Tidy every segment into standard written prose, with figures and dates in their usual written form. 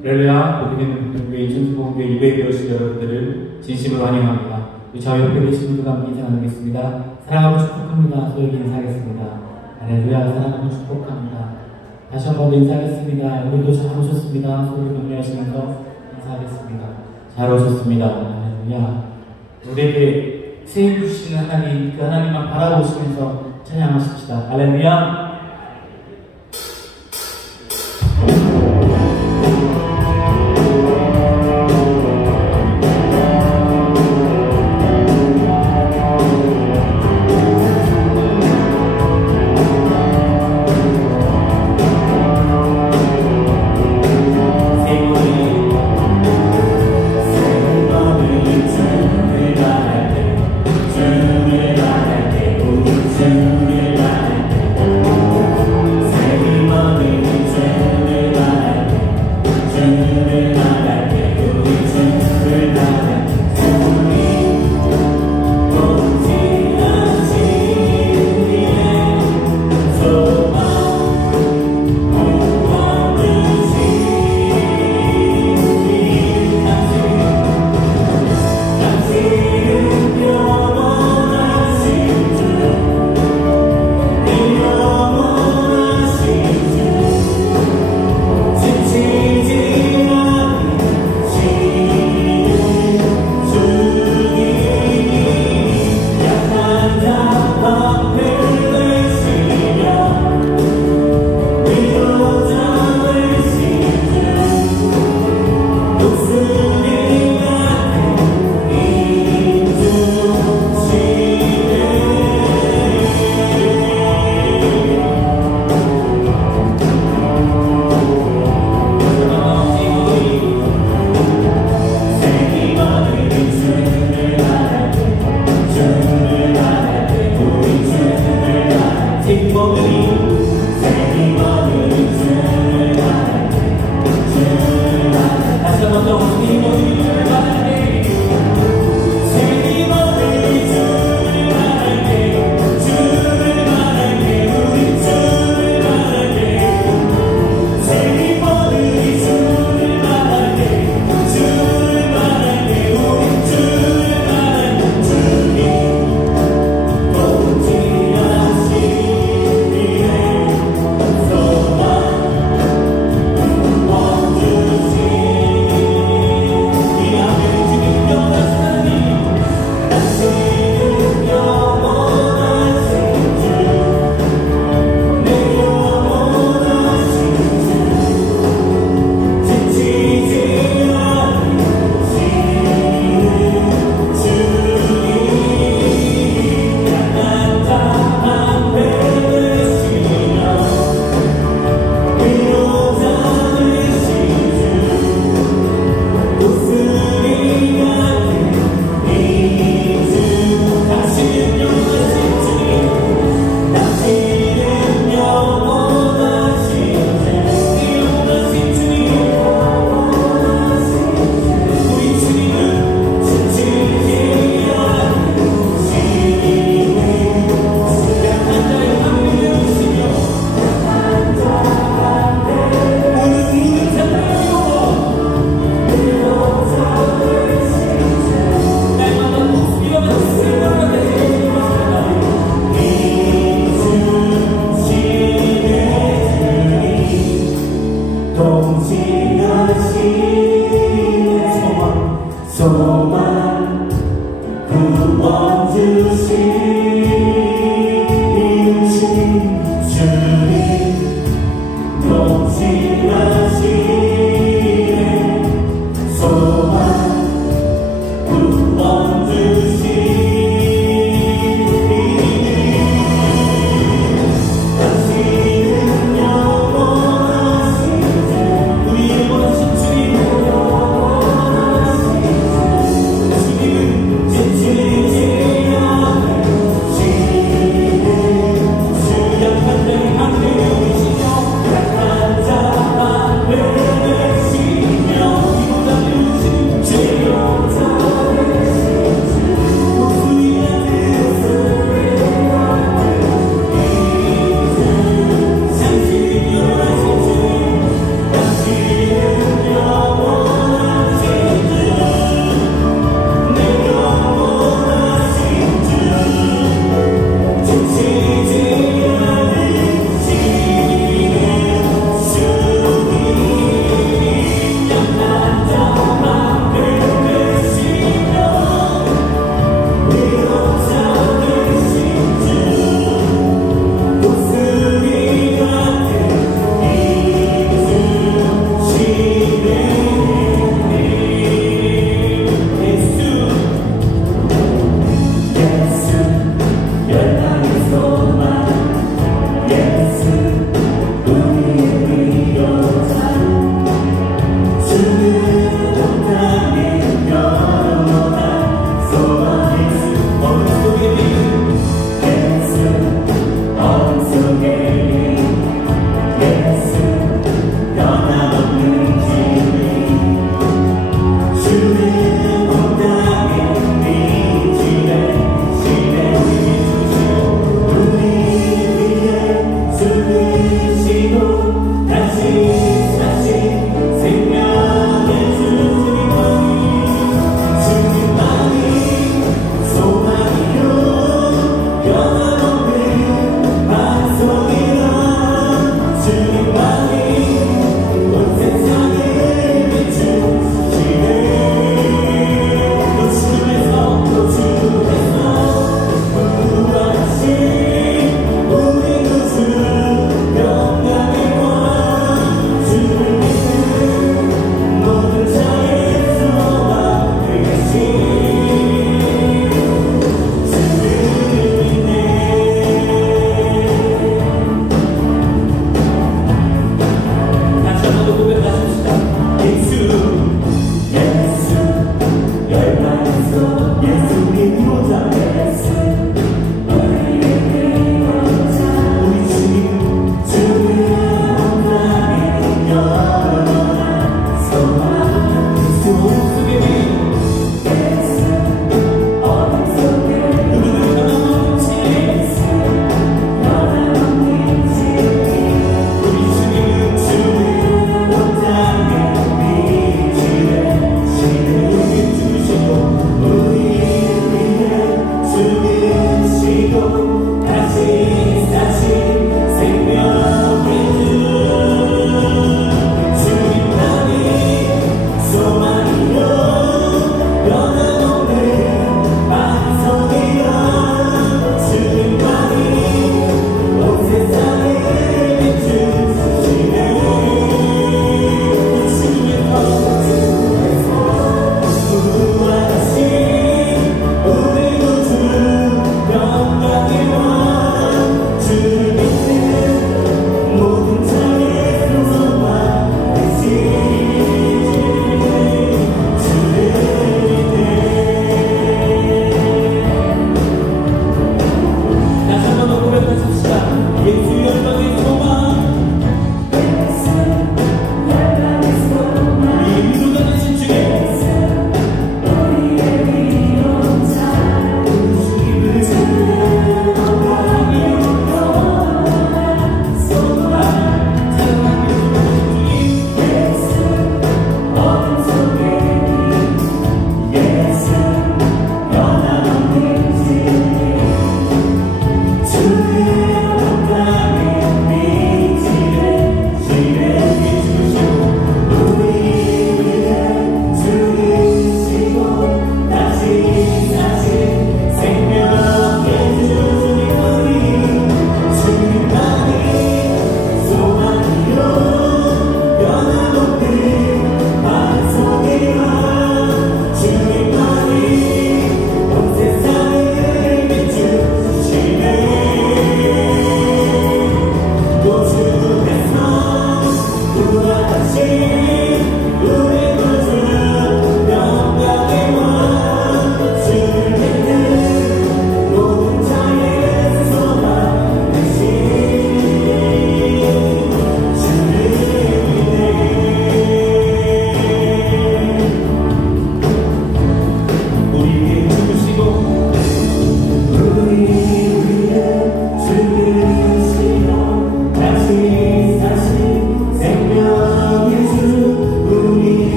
할렐루야, 보기되는 이천수봉교회 예배에 오신 여러분들을 진심으로 환영합니다. 저희 옆에 계신 분들과 함께 인사 나누겠습니다. 사랑하고 축복합니다. 소유기 인사하겠습니다. 할렐루야, 사랑하고 축복합니다. 다시 한번 인사하겠습니다. 오늘도 잘 오셨습니다. 소리 경례하시면서 인사하겠습니다. 잘 오셨습니다. 할렐루야. 우리에게 세임 주시는 하나님, 그 하나님만 바라보시면서 찬양하십시다. 할렐루야. 주를 바랄 때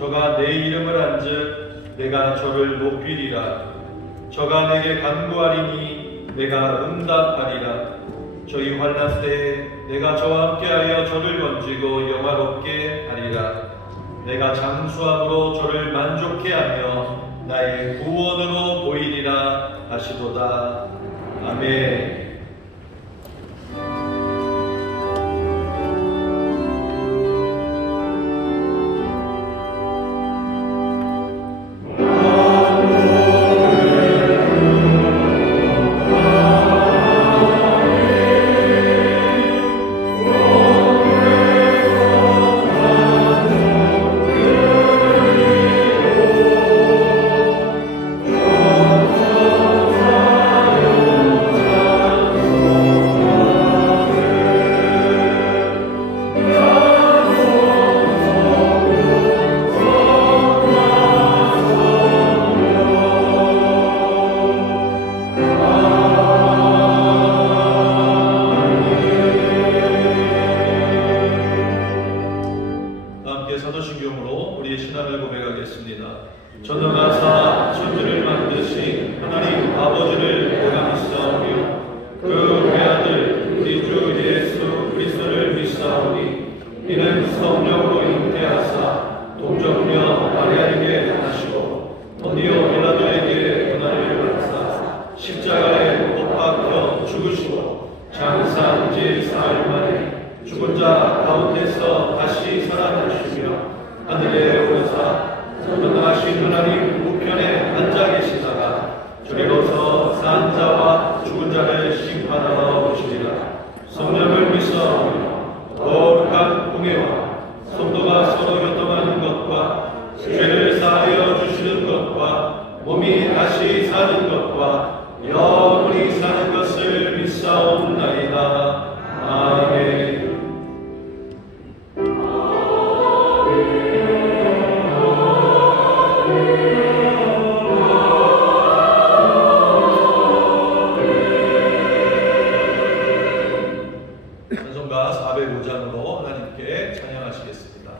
저가 내 이름을 안즉 내가 저를 높이리라. 저가 내게 간구하리니 내가 응답하리라. 저희 환난 때에 내가 저와 함께하여 저를 건지고 영화롭게 하리라. 내가 장수함으로 저를 만족해 하며 나의 구원으로 보이리라 하시도다. 아멘. 몸이 다시 사는 것과 영원히 사는 것을 믿사옵나이다. 아멘. 찬송가 405장으로 하나님께 찬양하시겠습니다.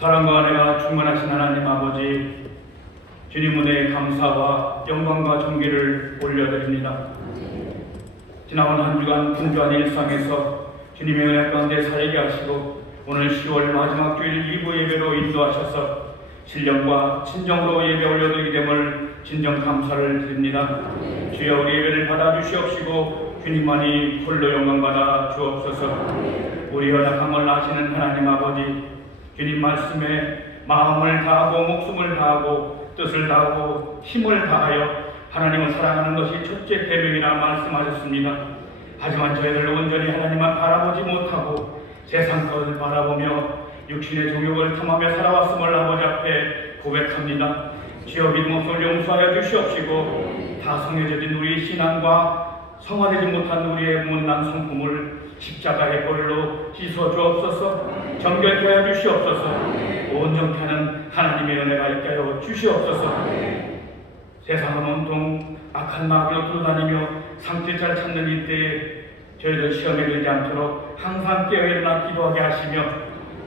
사랑과 은혜가 충만하신 하나님 아버지, 주님 은혜의 감사와 영광과 존귀를 올려드립니다. 지나온 한 주간 분주한 일상에서 주님의 은혜 가운데 살게 하시고 오늘 10월 마지막 주일 2부 예배로 인도하셔서 신령과 친정으로 예배 올려드리게 됨을 진정 감사를 드립니다. 주여 우리 예배를 받아주시옵시고 주님만이 홀로 영광받아 주옵소서. 우리 연약함을 아시는 하나님 아버지, 주님 말씀에 마음을 다하고 목숨을 다하고 뜻을 다하고 힘을 다하여 하나님을 사랑하는 것이 첫째 계명이라 말씀하셨습니다. 하지만 저희들 온전히 하나님만 바라보지 못하고 세상 것을 바라보며 육신의 종욕을 탐하며 살아왔음을 아버지 앞에 고백합니다. 주여 믿음 없음을 용서하여 주시옵시고 다 성해져진 우리 신앙과 성화되지 못한 우리의 못난 성품을 십자가의 보혈로 씻어 주옵소서. 정결케 하여 주시옵소서. 온전케 하는 하나님의 은혜가 있게 하여 주시옵소서. 세상은 온통 악한 마귀로 돌아다니며 상태잘 찾는 이때에 저희들 시험에 들지 않도록 항상 깨어일어나 기도하게 하시며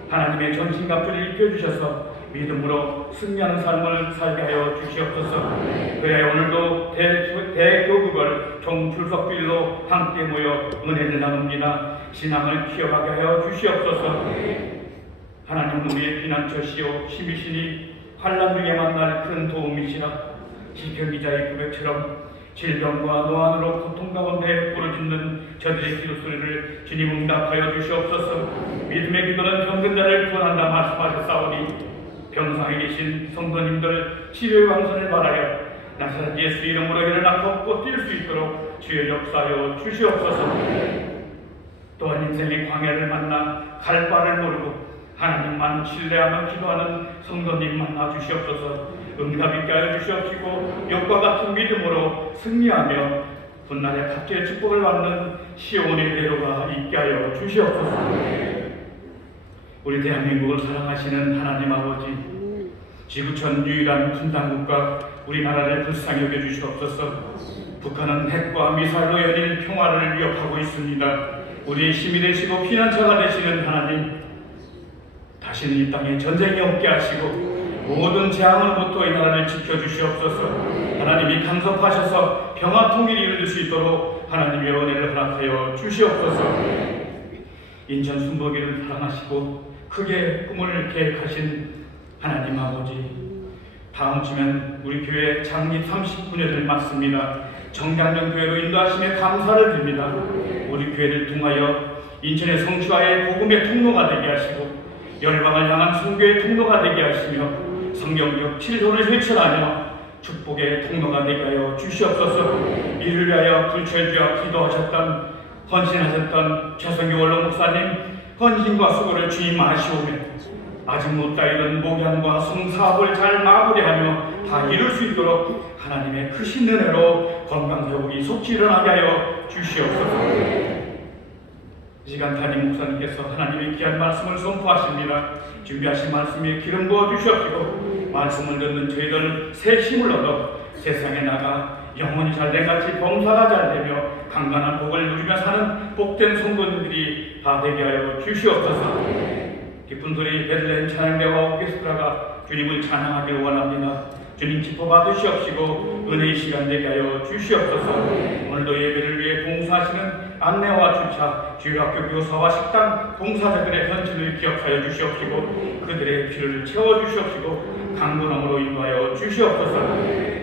하나님의 전신갑주를 입혀주셔서 믿음으로 승리하는 삶을 살게 하여 주시옵소서. 그래야 오늘도 대교국을 총출석길로 함께 모여 은혜를 나눕니다. 신앙을 키워가게 하여 주시옵소서. 하나님은 우리의 피난처시오 힘이시니 환난 중에 만날 큰 도움이시라. 시편 기자의 고백처럼 질병과 노안으로 고통 가운데 부르짖는 저들의 기도 소리를 주님 응답하여 주시옵소서. 믿음의 기도는 병든 자를 구원한다 말씀하셨사오니 병상에 계신 성도님들 치료의 왕선을 바라여 나사렛 예수 이름으로 일어나 걷고 뛸 수 있도록 주의 역사하여 주시옵소서. 또한 인생의 광야를 만나 갈 바를 모르고 하나님만 신뢰하며 기도하는 성도님 만나 주시옵소서. 응답 있게 하여 주시옵시고 욕과 같은 믿음으로 승리하며 훗날에 각자의 축복을 받는 시온의 하여 주시옵소서. 우리 대한민국을 사랑하시는 하나님 아버지, 지구촌 유일한 분단국가 우리나라를 불쌍히 여겨주시옵소서. 북한은 핵과 미사일로 연일 평화를 위협하고 있습니다. 우리의 힘이 되시고 피난처가 되시는 하나님, 다시는 이 땅에 전쟁이 없게 하시고 모든 재앙으로부터 이 나라를 지켜주시옵소서. 하나님이 간섭하셔서 평화 통일이 이루어질 수 있도록 하나님의 은혜를 허락하여 주시옵소서. 인천 순복이를 사랑하시고 크게 꿈을 계획하신 하나님 아버지, 다음 주면 우리 교회 창립 39년을 맞습니다. 정량전 교회로 인도하심에 감사를 드립니다. 우리 교회를 통하여 인천의 성취와의 복음의 통로가 되게 하시고 열방을 향한 선교의 통로가 되게 하시며 성경적 진리를 펼쳐나며 축복의 통로가 되게 하여 주시옵소서. 이를 위하여 불철주야 기도하셨던 헌신하셨던 최성규 원로 목사님 헌신과 수고를 주님 아시오며 아직 못다 이룬 목양과 성사업을 잘 마무리하며 다 이룰 수 있도록 하나님의 크신 은혜로 건강회복이 속히 일어나게 하여 주시옵소서. 이 시간 담임 목사님께서 하나님의 귀한 말씀을 선포하십니다. 준비하신 말씀에 기름 부어 주시옵시고 말씀을 듣는 저희들 새 힘을 얻어 세상에 나가 영혼이 잘된같이 범사가 잘되며 강건한 복을 누리며 사는 복된 성도님들이 다 되게 하여 주시옵소서. 기쁜 소리 베들레헴 찬양대와 오케스트라가 주님을 찬양하기를 원합니다. 주님 기뻐 받으시옵시고 은혜의 시간 되게 하여 주시옵소서. 오늘도 예배를 위해 봉사하시는 안내와 주차, 주일학교 교사와 식당 봉사자들의 헌신을 기억하여 주시옵시고 그들의 피를 채워주시옵시고 강건함으로 인도하여 주시옵소서.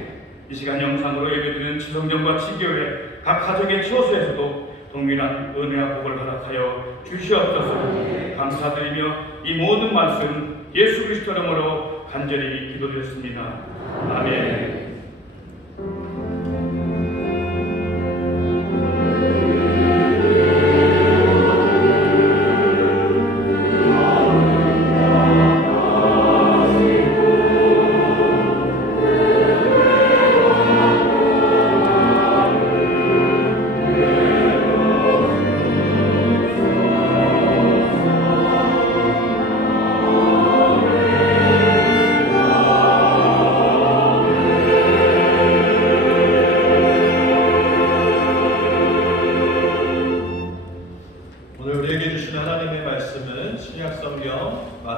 이 시간 영상으로 예배드리는 지성전과 지교회 각 가정의 처소에서도 동일한 은혜와 복을 허락하여 주시옵소서. 감사드리며 이 모든 말씀 예수 그리스도 이름으로 간절히 기도드렸습니다. 아멘.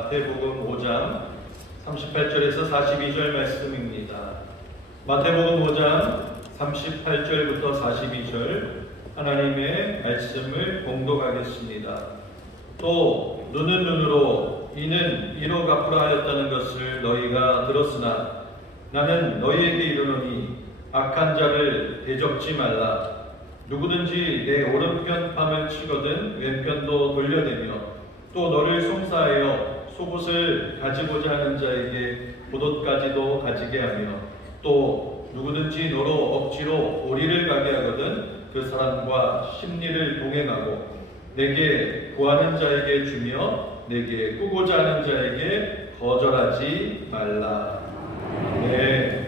마태복음 5장 38절에서 42절 말씀입니다. 마태복음 5장 38절부터 42절 하나님의 말씀을 봉독하겠습니다. 또 눈은 눈으로 이는 이로 갚으라 하였다는 것을 너희가 들었으나 나는 너희에게 이르노니 악한 자를 대적지 말라. 누구든지 내 오른편 팔을 치거든 왼편도 돌려대며 또 너를 송사하여 속옷을 가지고자 하는 자에게 봇옷까지도 가지게 하며 또 누구든지 너로 억지로 오리를 가게 하거든 그 사람과 심리를 동행하고 내게 구하는 자에게 주며 내게 꾸고자 하는 자에게 거절하지 말라. 네.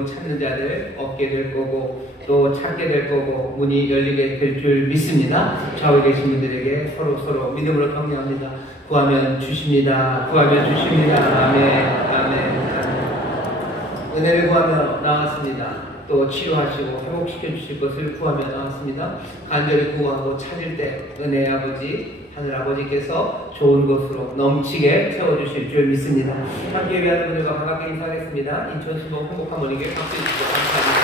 그리고 찾는 자들 얻게 될 거고 또 찾게 될 거고 문이 열리게 될 줄 믿습니다. 좌우에 계신 분들에게 서로 믿음으로 격려합니다. 구하면 주십니다. 구하면 주십니다. 아멘. 아멘. 은혜를 구하며 나왔습니다. 또 치유하시고 회복시켜 주실 것을 구하며 나왔습니다. 간절히 구하고 찾을 때 은혜의 아버지 하늘 아버지께서 좋은 것으로 넘치게 채워주실 줄 믿습니다. 함께 위하는 분들과 반갑게 인사하겠습니다. 인천수동 행복하모니교회 박수 주시고 감사합니다.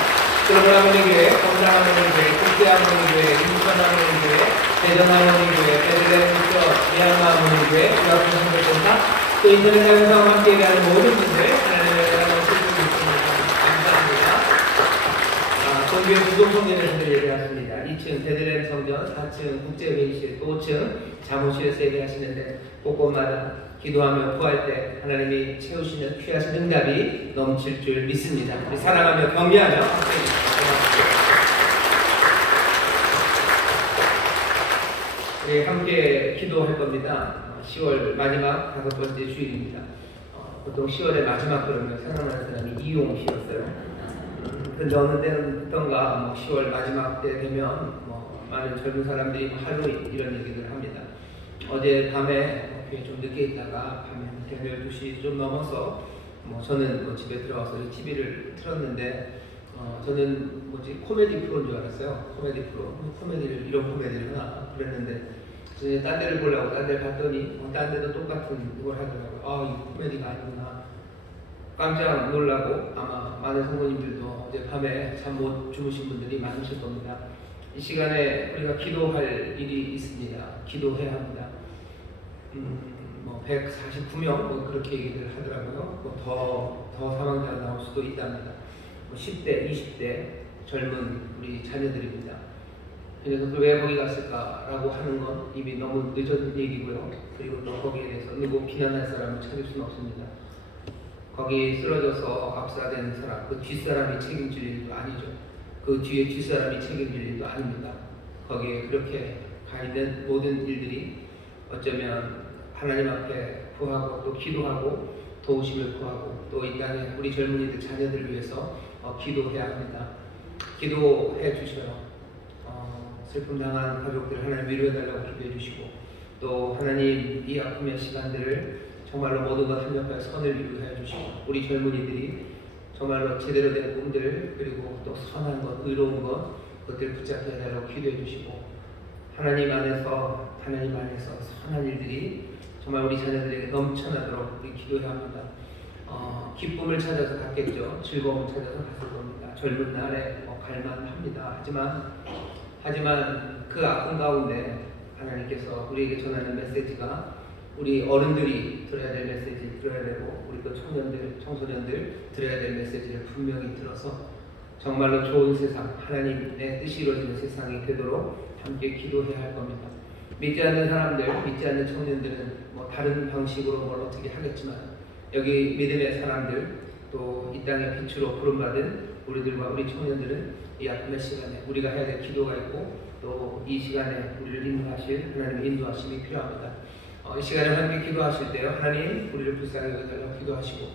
그러므라모니교회, 건장하모니교회, 국제하모니교회, 인천하모니교회, 대전하모니교회, 베들레헴 미얀마하모니교회, 유학생생활센터, 또 인터넷 사용사와 함께 위하는 모든 분들 하나님의 은혜가 넘칠 줄 믿습니다. 감사합니다. 동교회 부동성전에서 예배하십니다. 2층 베들레헴 성전, 4층 국제회의실, 또 5층 사무실에서 예배하시는데 곳곳마다 기도하며 구할 때 하나님이 채우시는 귀하신 응답이 넘칠 줄 믿습니다. 우리 사랑하며 격려하며 함께 우리 함께 기도할 겁니다. 10월 마지막 5번째 주일입니다. 보통 10월의 마지막 그러면 생각나는 사람이 이용씨였어요. 근데 어느 때는 어떤가 10월 마지막 때 되면 많은 젊은 사람들이 할로윈 이런 얘기를 합니다. 어제 밤에 좀 늦게 있다가 밤에 12시 좀 넘어서 저는 집에 들어와서 TV를 틀었는데 저는 코미디 프로인 줄 알았어요. 코미디 프로. 코미디를 이런 코미디를 하나 그랬는데 이제 딴 데를 보려고 딴 데를 봤더니 딴 데도 똑같은 걸 하더라고요. 이 코미디가 아니구나. 깜짝 놀라고 아마 많은 성도님들도 어제 밤에 잠 못 주무신 분들이 많으실 겁니다. 이 시간에 우리가 기도할 일이 있습니다. 기도해야 합니다. 149명 그렇게 얘기를 하더라고요. 더 사망자가 나올 수도 있답니다. 10대, 20대 젊은 우리 자녀들입니다. 그래서 왜 거기 갔을까라고 하는 건 이미 너무 늦은 얘기고요. 그리고 또 거기에 대해서 누구 비난할 사람을 찾을 수는 없습니다. 거기 쓰러져서 압사된 사람, 그 뒷사람이 책임질 일도 아니죠. 그 뒤에 뒷사람이 책임질 일도 아닙니다. 거기에 그렇게 가 있는 모든 일들이 어쩌면 하나님 앞에 구하고 또 기도하고 도우심을 구하고 또 이 땅에 우리 젊은이들 자녀들을 위해서 기도해야 합니다. 기도해 주셔요. 슬픔 당한 가족들 하나님 위로해달라고 기도해 주시고 또 하나님 이 아픔의 시간들을 정말로 모든 것 합력하여 선을 이루게 해주시고 우리 젊은이들이 정말로 제대로 된 꿈들 그리고 또 선한 것, 의로운 것 그것들 붙잡게 해달라고 기도해 주시고 하나님 안에서 선한 일들이 정말 우리 자녀들에게 넘쳐나도록 우리 기도해야 합니다. 기쁨을 찾아서 갔겠죠. 즐거움을 찾아서 갔을 겁니다. 젊은 날에 갈만합니다. 하지만 그 아픔 가운데 하나님께서 우리에게 전하는 메시지가 우리 어른들이 들어야 될 메시지 들어야 되고 우리 또 청년들, 청소년들 들어야 될 메시지를 분명히 들어서 정말로 좋은 세상, 하나님의 뜻이 이루어지는 세상이 되도록 함께 기도해야 할 겁니다. 믿지 않는 사람들, 믿지 않는 청년들은 다른 방식으로 뭘 어떻게 하겠지만 여기 믿음의 사람들 또 이 땅의 빛으로 부름받은 우리들과 우리 청년들은 이 아픔의 시간에 우리가 해야 될 기도가 있고 또 이 시간에 우리를 인도하실 하나님의 인도하심이 필요합니다. 이 시간에 함께 기도하실 때요 하나님 우리를 불쌍히 여겨달라고 기도하시고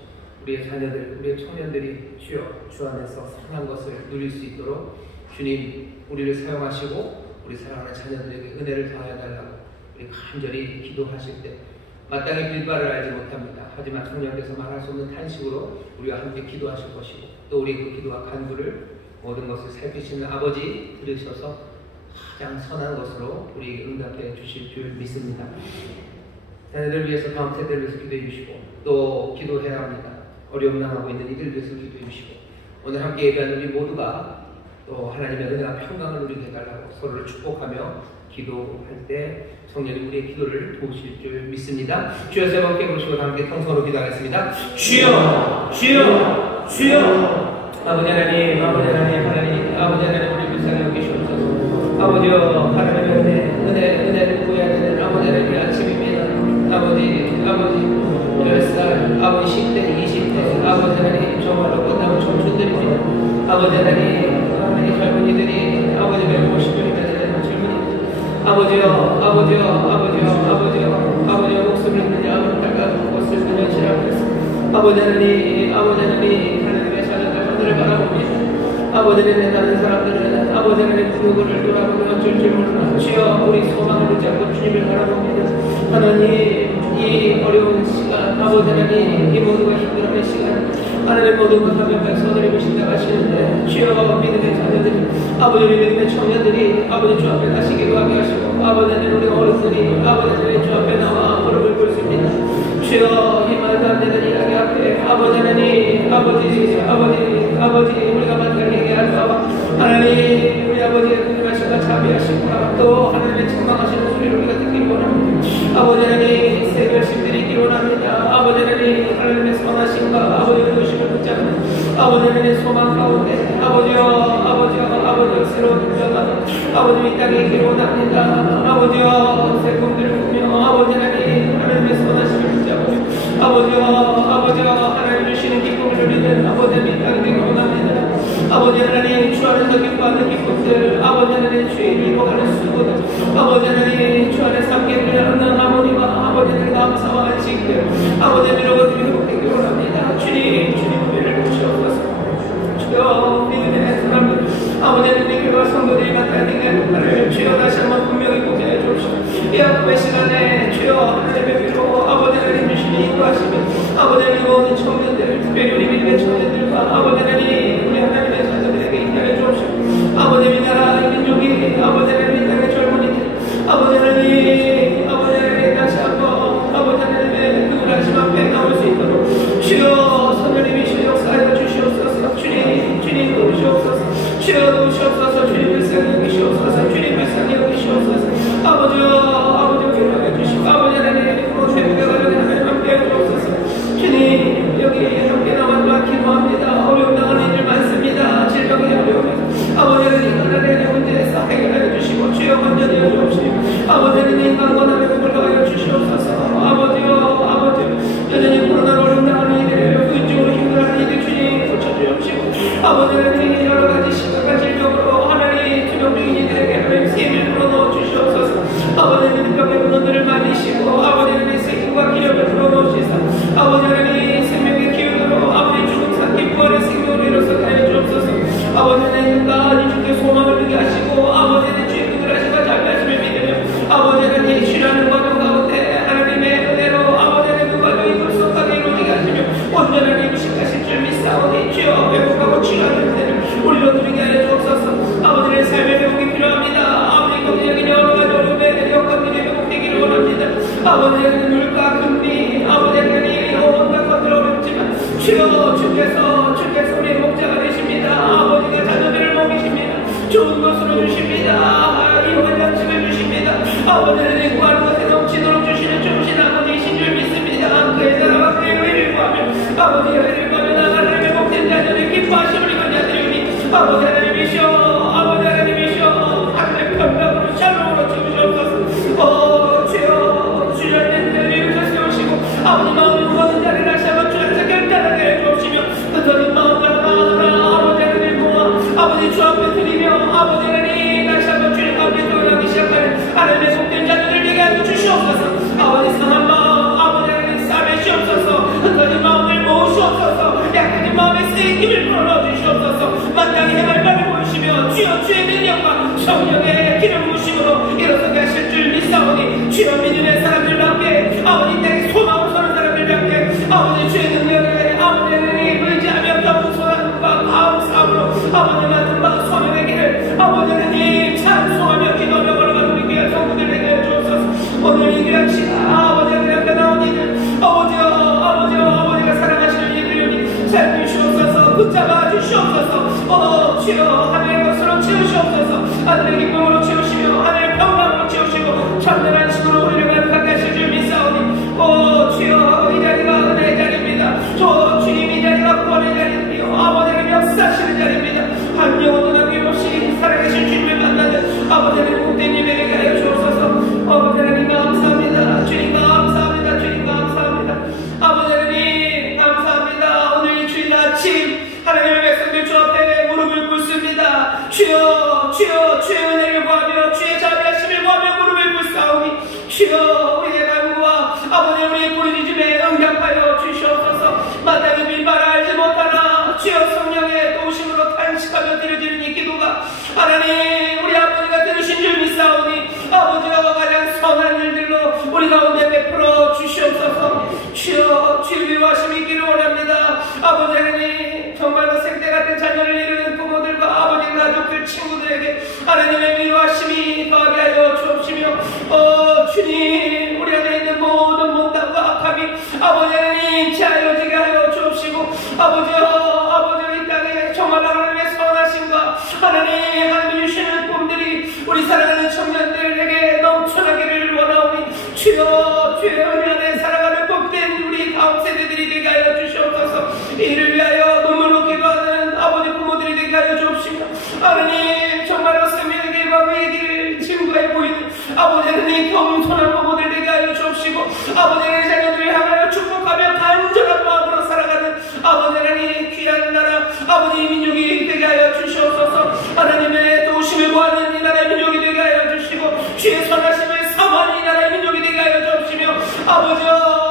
우리의 자녀들, 우리의 청년들이 주여 주 안에서 선한 것을 누릴 수 있도록 주님 우리를 사용하시고 우리 사랑하는 자녀들에게 은혜를 더해달라고 우리 간절히 기도하실 때 마땅히 빌바를 알지 못합니다. 하지만 성령께서 말할 수 없는 탄식으로 우리와 함께 기도하실 것이고 또 우리의 그 기도와 간구를 모든 것을 살피시는 아버지 들으셔서 가장 선한 것으로 우리에게 응답해 주실 줄 믿습니다. 자녀들을 위해서 다음 세대를 위해서 기도해 주시고 또 기도해야 합니다. 어려움 당하고 있는 이들을 위해서 기도해 주시고 오늘 함께 예배하는 우리 모두가 또 하나님의 은혜와 평강을 누리게 해달라고 서로를 축복하며 기도할 때 성령이 우리의 기도를 도우실 줄 믿습니다. 주여 세 번 깨부시고 함께 통성으로 기도하겠습니다. 주여 주여 주여 아버지 하나님 아버지 하나님 아버지 하나님 우리 불쌍히 여기시옵소서. 아버지여 하나님의 은혜를 구해야 되는 아버지 하나님의 아침입니다. 아버지 10살 아버지 10대 20대 아버지 하나님 정말로 끝나면 청춘들입니다. 아버지 하나님 젊은이들이 아버지 150분이나 되는 젊은이들 아버지여 목숨을 잃는 야을 달가고 슬픈 현실 앞에서 아버지 하나님 하나님의 자녀들 하늘을 바라보고 아버지 하나님 다른 사람들은 아버지 하나님 그거를 돌아보면 어쩔 줄 모르나 주여 우리 소망을 붙잡고 주님을 바라봅니다. 하나님 이 어려운 시간 아버지 하나님 이 모두가 힘들어하는 시간 하나님 모든 것 하면 손을 입으신다고 하시는데 주여 믿음의 자녀들이 아버지 믿음의 청년들이 아버지 주 앞에 나시기도 하게 하시고 아버지 하나님 우리 어른들이 아버지 하나님 주 앞에 나와 무릎을 꿇을 수 있습니다. 주여 이 말도 안 되는 이야기 앞에 아버지 하나님 아버지 우리가 만나게 얘기할까 하나님 우리 아버지의 긍휼하심과 자비하심과 또 하나님의 책망하시는 소리를 우리가 듣기를 원합니다. 아버지 하나님 새 결심들이 있기를 원합니다. 아버지 하나님의 선하심과 아버지의 의심을 붙잡는 아버지 하나님의 소망 가운데 아버지여 새로운 도전하는 아버지 이 땅에 있기를 원합니다. 아버지여 새 꿈들을 꾸며 아버지 하나님의 선하심을 붙잡으며 아버지여 하나님 주시는 기쁨을 누리는 아버지 이 땅에 되기를 원합니다. 아버지 하나님 주 안에서 기뻐하는 기쁨들 아버지 하나님 주의 이루어가는 수고들 아버지 하나님 주 안에서 함께 누려하는 하모니와 아버지 하나님 감사와 안식들 아버지 하나님 이루어지기 회복되기를 원합니다. 주님 우리를 주시옵소서. 주여 믿음의 사람들 아버지 하나님 교회와 성도들이 만나야 되는 주여 다시 한번 분명히 고백해 주옵시고 이 아픔의 시간에 주여 하나님의 위로 아버지 하나님 주시니 인도하시며 아버지 하나님 모든 청년들 특별히 우리 믿음의 청년들과 아버지 하나님 우리 하나님의 자녀들에게 인도해 주옵시고 아버지 이 나라 이 민족이 아버지 하나님 이 땅의 젊은이들 아버지 하나님 다시 한번 아버지 하나님의 긍휼하심 앞에 나올 수 있도록 주여 선녀님이 역사하여 주시옵소서. 주님 도우시옵소서. 주여 도우시옵소서. 주님 불쌍히 여기시옵소서. 주님 불쌍히 여기시옵소서. 아버지여 위로해 주시고 아버지 하나님 모든 회복에 관련해 하나님 함께 해주옵소서. 주님 여기 함께 나와도 기도합니다. 어려움 당하는 일들 많습니다. 질병이 어려움에서 아버지 하나님 문제에서 해결해 주시고 주여 건전히 해주옵시고 아버지 하나님 강건함에 회복하여 주시옵소서. 아버지여 여전히 코로나로 어려움 당하는 이들 의적으로 힘들어하는 이들 주님 고쳐주옵시고 아버지 하나님 여러가지 심각한 질병으로 하나님 투병 중인 이들에게 하나님 힘을 불어넣어 주시옵소서. 아버지 하나님 병의 문원들을 만드시고 아버지 하나님 생명과 기력을 불어넣으시사 아버지 하나님 생명의 기운으로 아버지 죽음 삼킨 부활의 생명을 이뤄서 하여 주옵소서. 아버지 하나님 끝까지 주께 소망을 누게 하시고 아버지 하나님 주의 긍휼하심과 자비하심을 믿으며 아버지 하나님 치료하는 과정 가운데 하나님의 은혜로 아버지 하나님 그 과정이 불속하게 이루어지게 하시며 온전하게 임식하실 줄 믿사오니 주여 회복하고 치료하는 은혜를 우리로 누리게 하여 주옵소서. 아버지의 삶의 회복이 필요합니다. 아버지 경제적인 여러 가지 어려움에 여건들이 회복되기를 원합니다. 아버지 하나님 물가 금리 아버지 하나님 온갖 것들 어렵지만 주께서 우리의 목자가 되십니다. 아버지가 자녀들을 먹이십니다. 좋은 것으로 주십니다. 이혼의 양식을 주십니다. 아버지 하나님 구하는 것에 넘치도록 주시는 좋으신 아버지이신 줄 믿습니다. 그의 나라와 그의 의를 구하며 아버지의 의를 구하며 하나님의 복된 자녀를 기뻐하심을 입은 자들이니 아버지 하나님이시여 하늘의 평강으로 샬롬으로 주시옵소서. 주여 주님의 은혜를 이루어 세우시고 아버지 마음을 구하는 자를 다시 한번 주 안에서 결단하게 해주옵시며 흩어진 마음을 하나하나 아버지 하나님 모아 아버지 주 앞에 드리며 아버지 하나님 다시 한번 주님 앞에 돌아가기 시작하는 하나님의 복된 자들을 되게 하여 주시옵소서. 아버지 상한 마음 아버지 하나님 싸매시옵소서. 흩어진 마음을 모으시옵소서. 약해진 마음에 쓰임을 불어넣어 주시옵소서. 마땅히 행할 바를 보이시며 주여 주의 능력과 성령의 기름 부으심으로 일어서게 하실 줄 믿사오니 주여 믿음의 사람들 함께 아버지 땅에 소망을 서는 사람들 함께 아버지 주의 능력에 아버지 하나님 의지하며 겸손함과 감사함으로 아버지 맡은 바 소명의 길을 아버지 하나님 찬송하며 기도하며 걸어가는 우리 귀한 성도들에게 주옵소서. 오늘 이 귀한 시간 아버지 하나님 앞에 나온 이들 아버지가 사랑하시는 이들이니 살피시옵소서. 붙잡아 주시옵소서. 주여 하늘의 것으로 채우시옵소서. 하늘의 기쁨으로 채우시며 하늘의 평강으로 채우시고 참된 안식으로 우리를 가득하게 하실 줄 믿사오니 주여 이 자리가 은혜의 자리입니다. 주님 이 자리가 구원의 자리이며 아버지를 역사하시는 자리입니다. 한 영혼도 남김없이 살아계신 주님을 만나는 아버지를 복된 예배를 하여 주옵소서. 아버지 하나님 감사합니다. 주님 감사합니다. 주님 감사합니다. 아버지 하나님 감사합니다. 오늘 이 주일 아침 하나님의 백성들 주 앞에 무릎을 꿇습니다. 주의 은혜를 구하며 주의 자비하심을 구하며 무릎을 꿇사오니 주여 우리의 간구와 아버지 우리의 부르짖음에 응답하여 주시옵소서. 마땅히 빌바라 알지 못하나 주여 성령의 도우심으로 탄식하며 주님, 우리 안에 있는 모든 못남과 악함이 아버지 하나님 자유지게 하여 주옵시고, 아버지 이 땅에 정말 하나님의 선하심과 하나님이 주시는 꿈들이 우리 사랑하는 청년들에게 넘쳐나기를 원하오니 주여 우리 안에 살아가는 복된 우리 다음 세대들이 되게 하여 주시옵소서. 이를 위하여 눈물로 기도하는 아버지 부모들이 되게 하여 주옵시며, 하나님 정말로 생명의 마음의 길을 증거해 보이는 아버지 하나님 겸손한 부모들 되게 하여 주옵시고, 아버지 하나님 자녀들을 향하여 축복하며 간절한 마음으로 살아가는 아버지 하나님 귀한 나라 아버지 민족이 되게 하여 주시옵소서. 하나님의 도우심을 구하는 이 나라의 민족이 되게 하여 주시고, 주의 선하심을 사모하는 이 나라의 민족이 되게 하여 주옵시며, 아버지여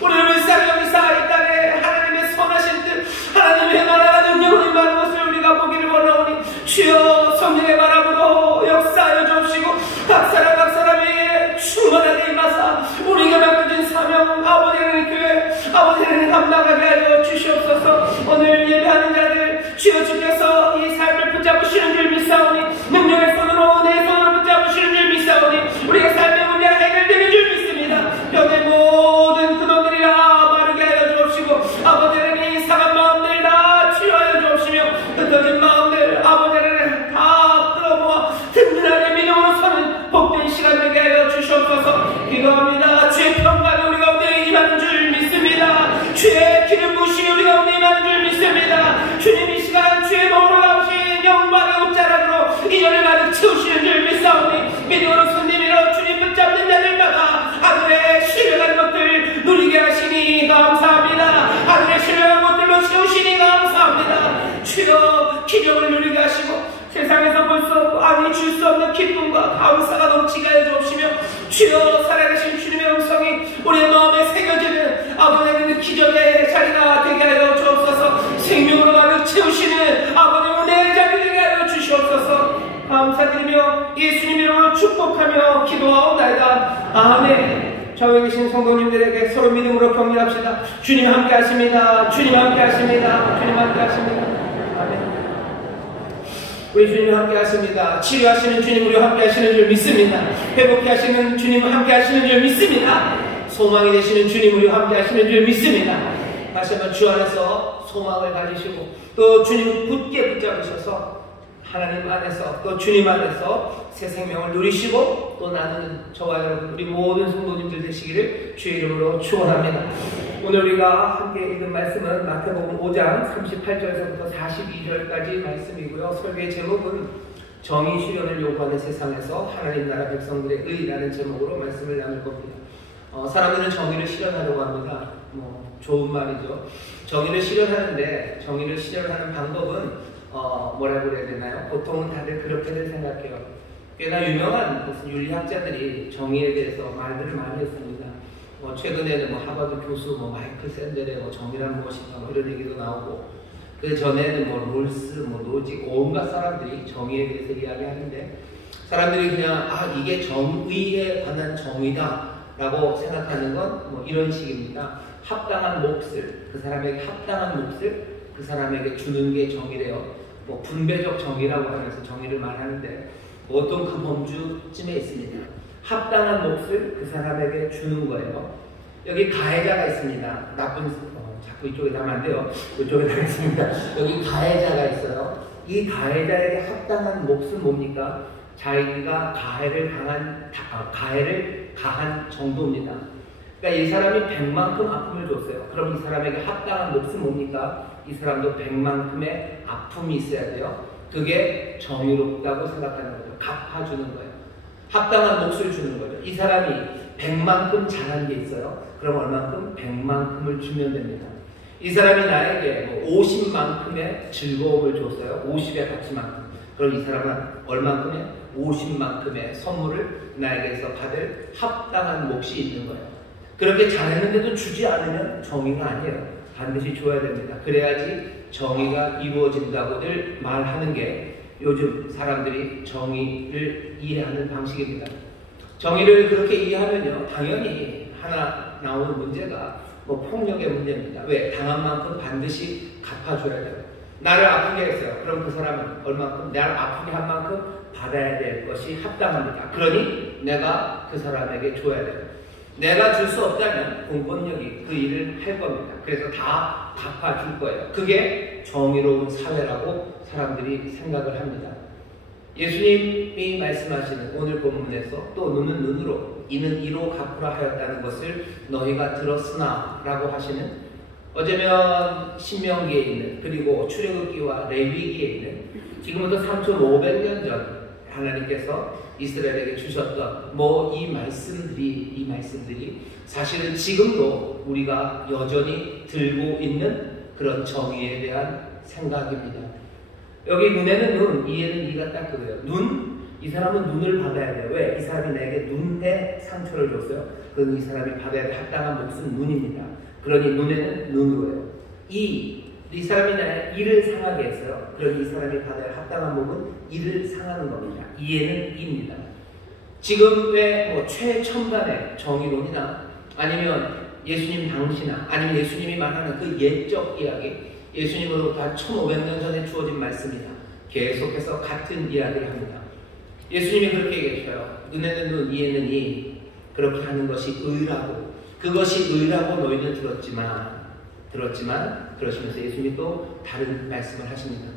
우리를 불쌍히 여기사 이 땅에 하나님의 선하신 뜻, 하나님의 나라가 능력으로 임하는 것을 우리가 보기를 원하오니 주여 성령의 바람으로 역사하여 주옵시고, 각 사람에게 충만하게 임하사 우리가 맡겨진 사명 아버지 하나님 교회 아버지 하나님 감당하게 하여 주시옵소서. 오늘 예배하는 자들 주여 주께서 이 삶을 붙잡으시는 줄 믿사오니, 능력의 손으로 내 손을 붙잡으시는 줄 믿사오니, 우리의 삶의 문제가 해결되는 줄 믿습니다. 병의 모든 그놈들이라 마르게 하여 주옵시고, 아버지 하나님 상한 마음들 다 치유하여 주옵시며, 흩어진 마음들 아버지 하나님 다 끌어모아 든든하게 믿음으로 서는 복된 시간 되게 하여 주시옵소서. 기도합니다. 주의 평강이 우리 가운데 임하는 줄 믿습니다. 주의 기름 부으심이 우리 가운데 임하는 줄 믿습니다. 주님 이 시간 주의 몸을 나오신 영광의 옷자락으로 이전을 가득 채우시는 줄 믿사오니, 믿음으로 손님이로 주님 붙잡는 자들마다 하늘의 신령한 것들 누리게 하시니 감사합니다. 하늘의 신령한 것들로 채우시니 감사합니다. 주여 기적을 누리게 하시고, 세상에서 볼 수 없고 아니 줄 수 없는 기쁨과 감사가 넘치게 하여 주옵시며, 주여 살아계신 주님의 음성이 우리의 마음에 새겨지는 아버지의 기적의 자리가 되게 하여 주옵소서. 생명으로 가득 채우시는 아버지의 은혜의 자리 되게 하여 주시옵소서. 감사드리며 예수님 이름으로 축복하며 기도하옵나이다. 아멘. 좌우에 계신 성도님들에게 서로 믿음으로 격려합시다. 주님 함께 하십니다. 주님 함께 하십니다. 주님 함께 하십니다. 아멘. 우리 주님 함께 하십니다. 치유하시는 주님 우리 함께 하시는 줄 믿습니다. 회복케 하시는 주님 함께 하시는 줄 믿습니다. 소망이 되시는 주님 우리 함께 하시는 줄 믿습니다. 다시 한번 주 안에서 소망을 가지시고, 또 주님 굳게 붙잡으셔서 하나님 안에서 또 주님 안에서 새 생명을 누리시고 또 나누는 저와 여러분 우리 모든 성도님들 되시기를 주의 이름으로 축원합니다. 오늘 우리가 함께 읽은 말씀은 마태복음 5장 38절에서부터 42절까지 말씀이고요. 설교의 제목은 정의 실현을 요구하는 세상에서 하나님 나라 백성들의 의라는 제목으로 말씀을 나눌 겁니다. 사람들은 정의를 실현하려고 합니다. 좋은 말이죠. 정의를 실현하는데 정의를 실현하는 방법은 뭐라고 그래야 되나요? 보통은 다들 그렇게들 생각해요. 꽤나 유명한 무슨 윤리학자들이 정의에 대해서 말들을 많이 했습니다. 최근에는 하버드 교수 마이클 샌델의 정의란 무엇인가 이런 얘기도 나오고, 그 전에는 롤스, 노직, 온갖 사람들이 정의에 대해서 이야기하는데, 사람들이 그냥 이게 정의에 관한 정의다 라고 생각하는 건 이런 식입니다. 합당한 몫을, 그 사람에게 합당한 몫을 그 사람에게 주는 게 정의래요. 분배적 정의라고 하면서 정의를 말하는데, 보통 그 범주쯤에 있습니다. 합당한 몫을 그 사람에게 주는 거예요. 여기 가해자가 있습니다. 자꾸 이쪽에 나면 안 돼요. 이쪽에 나겠습니다. 여기 가해자가 있어요. 이 가해자에게 합당한 몫은 뭡니까? 자기가 가해를 가한 정도입니다. 그러니까 이 사람이 100만큼 아픔을 줬어요. 그럼 이 사람에게 합당한 몫은 뭡니까? 이 사람도 100만큼의 아픔이 있어야 돼요. 그게 정의롭다고 생각하는 거죠. 갚아주는 거예요. 합당한 몫을 주는 거죠. 이 사람이 100만큼 잘한 게 있어요. 그럼 얼만큼? 100만큼을 주면 됩니다. 이 사람이 나에게 50만큼의 즐거움을 줬어요. 50의 가치만큼. 그럼 이 사람은 얼만큼의? 50만큼의 선물을 나에게서 받을 합당한 몫이 있는 거예요. 그렇게 잘했는데도 주지 않으면 정의가 아니에요. 반드시 줘야 됩니다. 그래야지 정의가 이루어진다고들 말하는 게 요즘 사람들이 정의를 이해하는 방식입니다. 정의를 그렇게 이해하면요, 당연히 하나 나오는 문제가 폭력의 문제입니다. 왜? 당한 만큼 반드시 갚아줘야 돼요. 나를 아프게 했어요. 그럼 그 사람은 얼만큼 나를 아프게 한 만큼 받아야 될 것이 합당합니다. 그러니 내가 그 사람에게 줘야 돼요. 내가 줄 수 없다면 공권력이 그 일을 할 겁니다. 그래서 다 갚아줄 거예요. 그게 정의로운 사회라고 사람들이 생각을 합니다. 예수님이 말씀하시는 오늘 본문에서 또 눈은 눈으로 이는 이로 갚으라 하였다는 것을 너희가 들었으나 라고 하시는, 어쩌면 신명기에 있는, 그리고 출애굽기와 레위기에 있는, 지금부터 3,500년 전 하나님께서 이스라엘에게 주셨던 이 말씀들이 사실은 지금도 우리가 여전히 들고 있는 그런 정의에 대한 생각입니다. 여기 눈에는 눈, 이에는 이가 딱 그거예요. 눈, 이 사람은 눈을 받아야 돼요. 왜? 이 사람이 나에게 눈에 상처를 줬어요. 그건 이 사람이 받아야 될 합당한 몫은 눈입니다. 그러니 눈에는 눈으로예요. 이 사람이 나의 이를 상하게 했어요. 그러니 이 사람이 받아야 할 합당한 몫은 이를 상하는 겁니다. 이에는 이입니다. 지금의 최첨단의 정의론이나 아니면 예수님 당시나 아니면 예수님이 말하는 그 옛적 이야기, 예수님으로부터 한 1500년 전에 주어진 말씀이다. 계속해서 같은 이야기를 합니다. 예수님이 그렇게 얘기하셔요. 눈에는 눈, 이에는 이. 그렇게 하는 것이 의라고. 그것이 의라고 너희는 들었지만 그러시면서 예수님이 또 다른 말씀을 하십니다.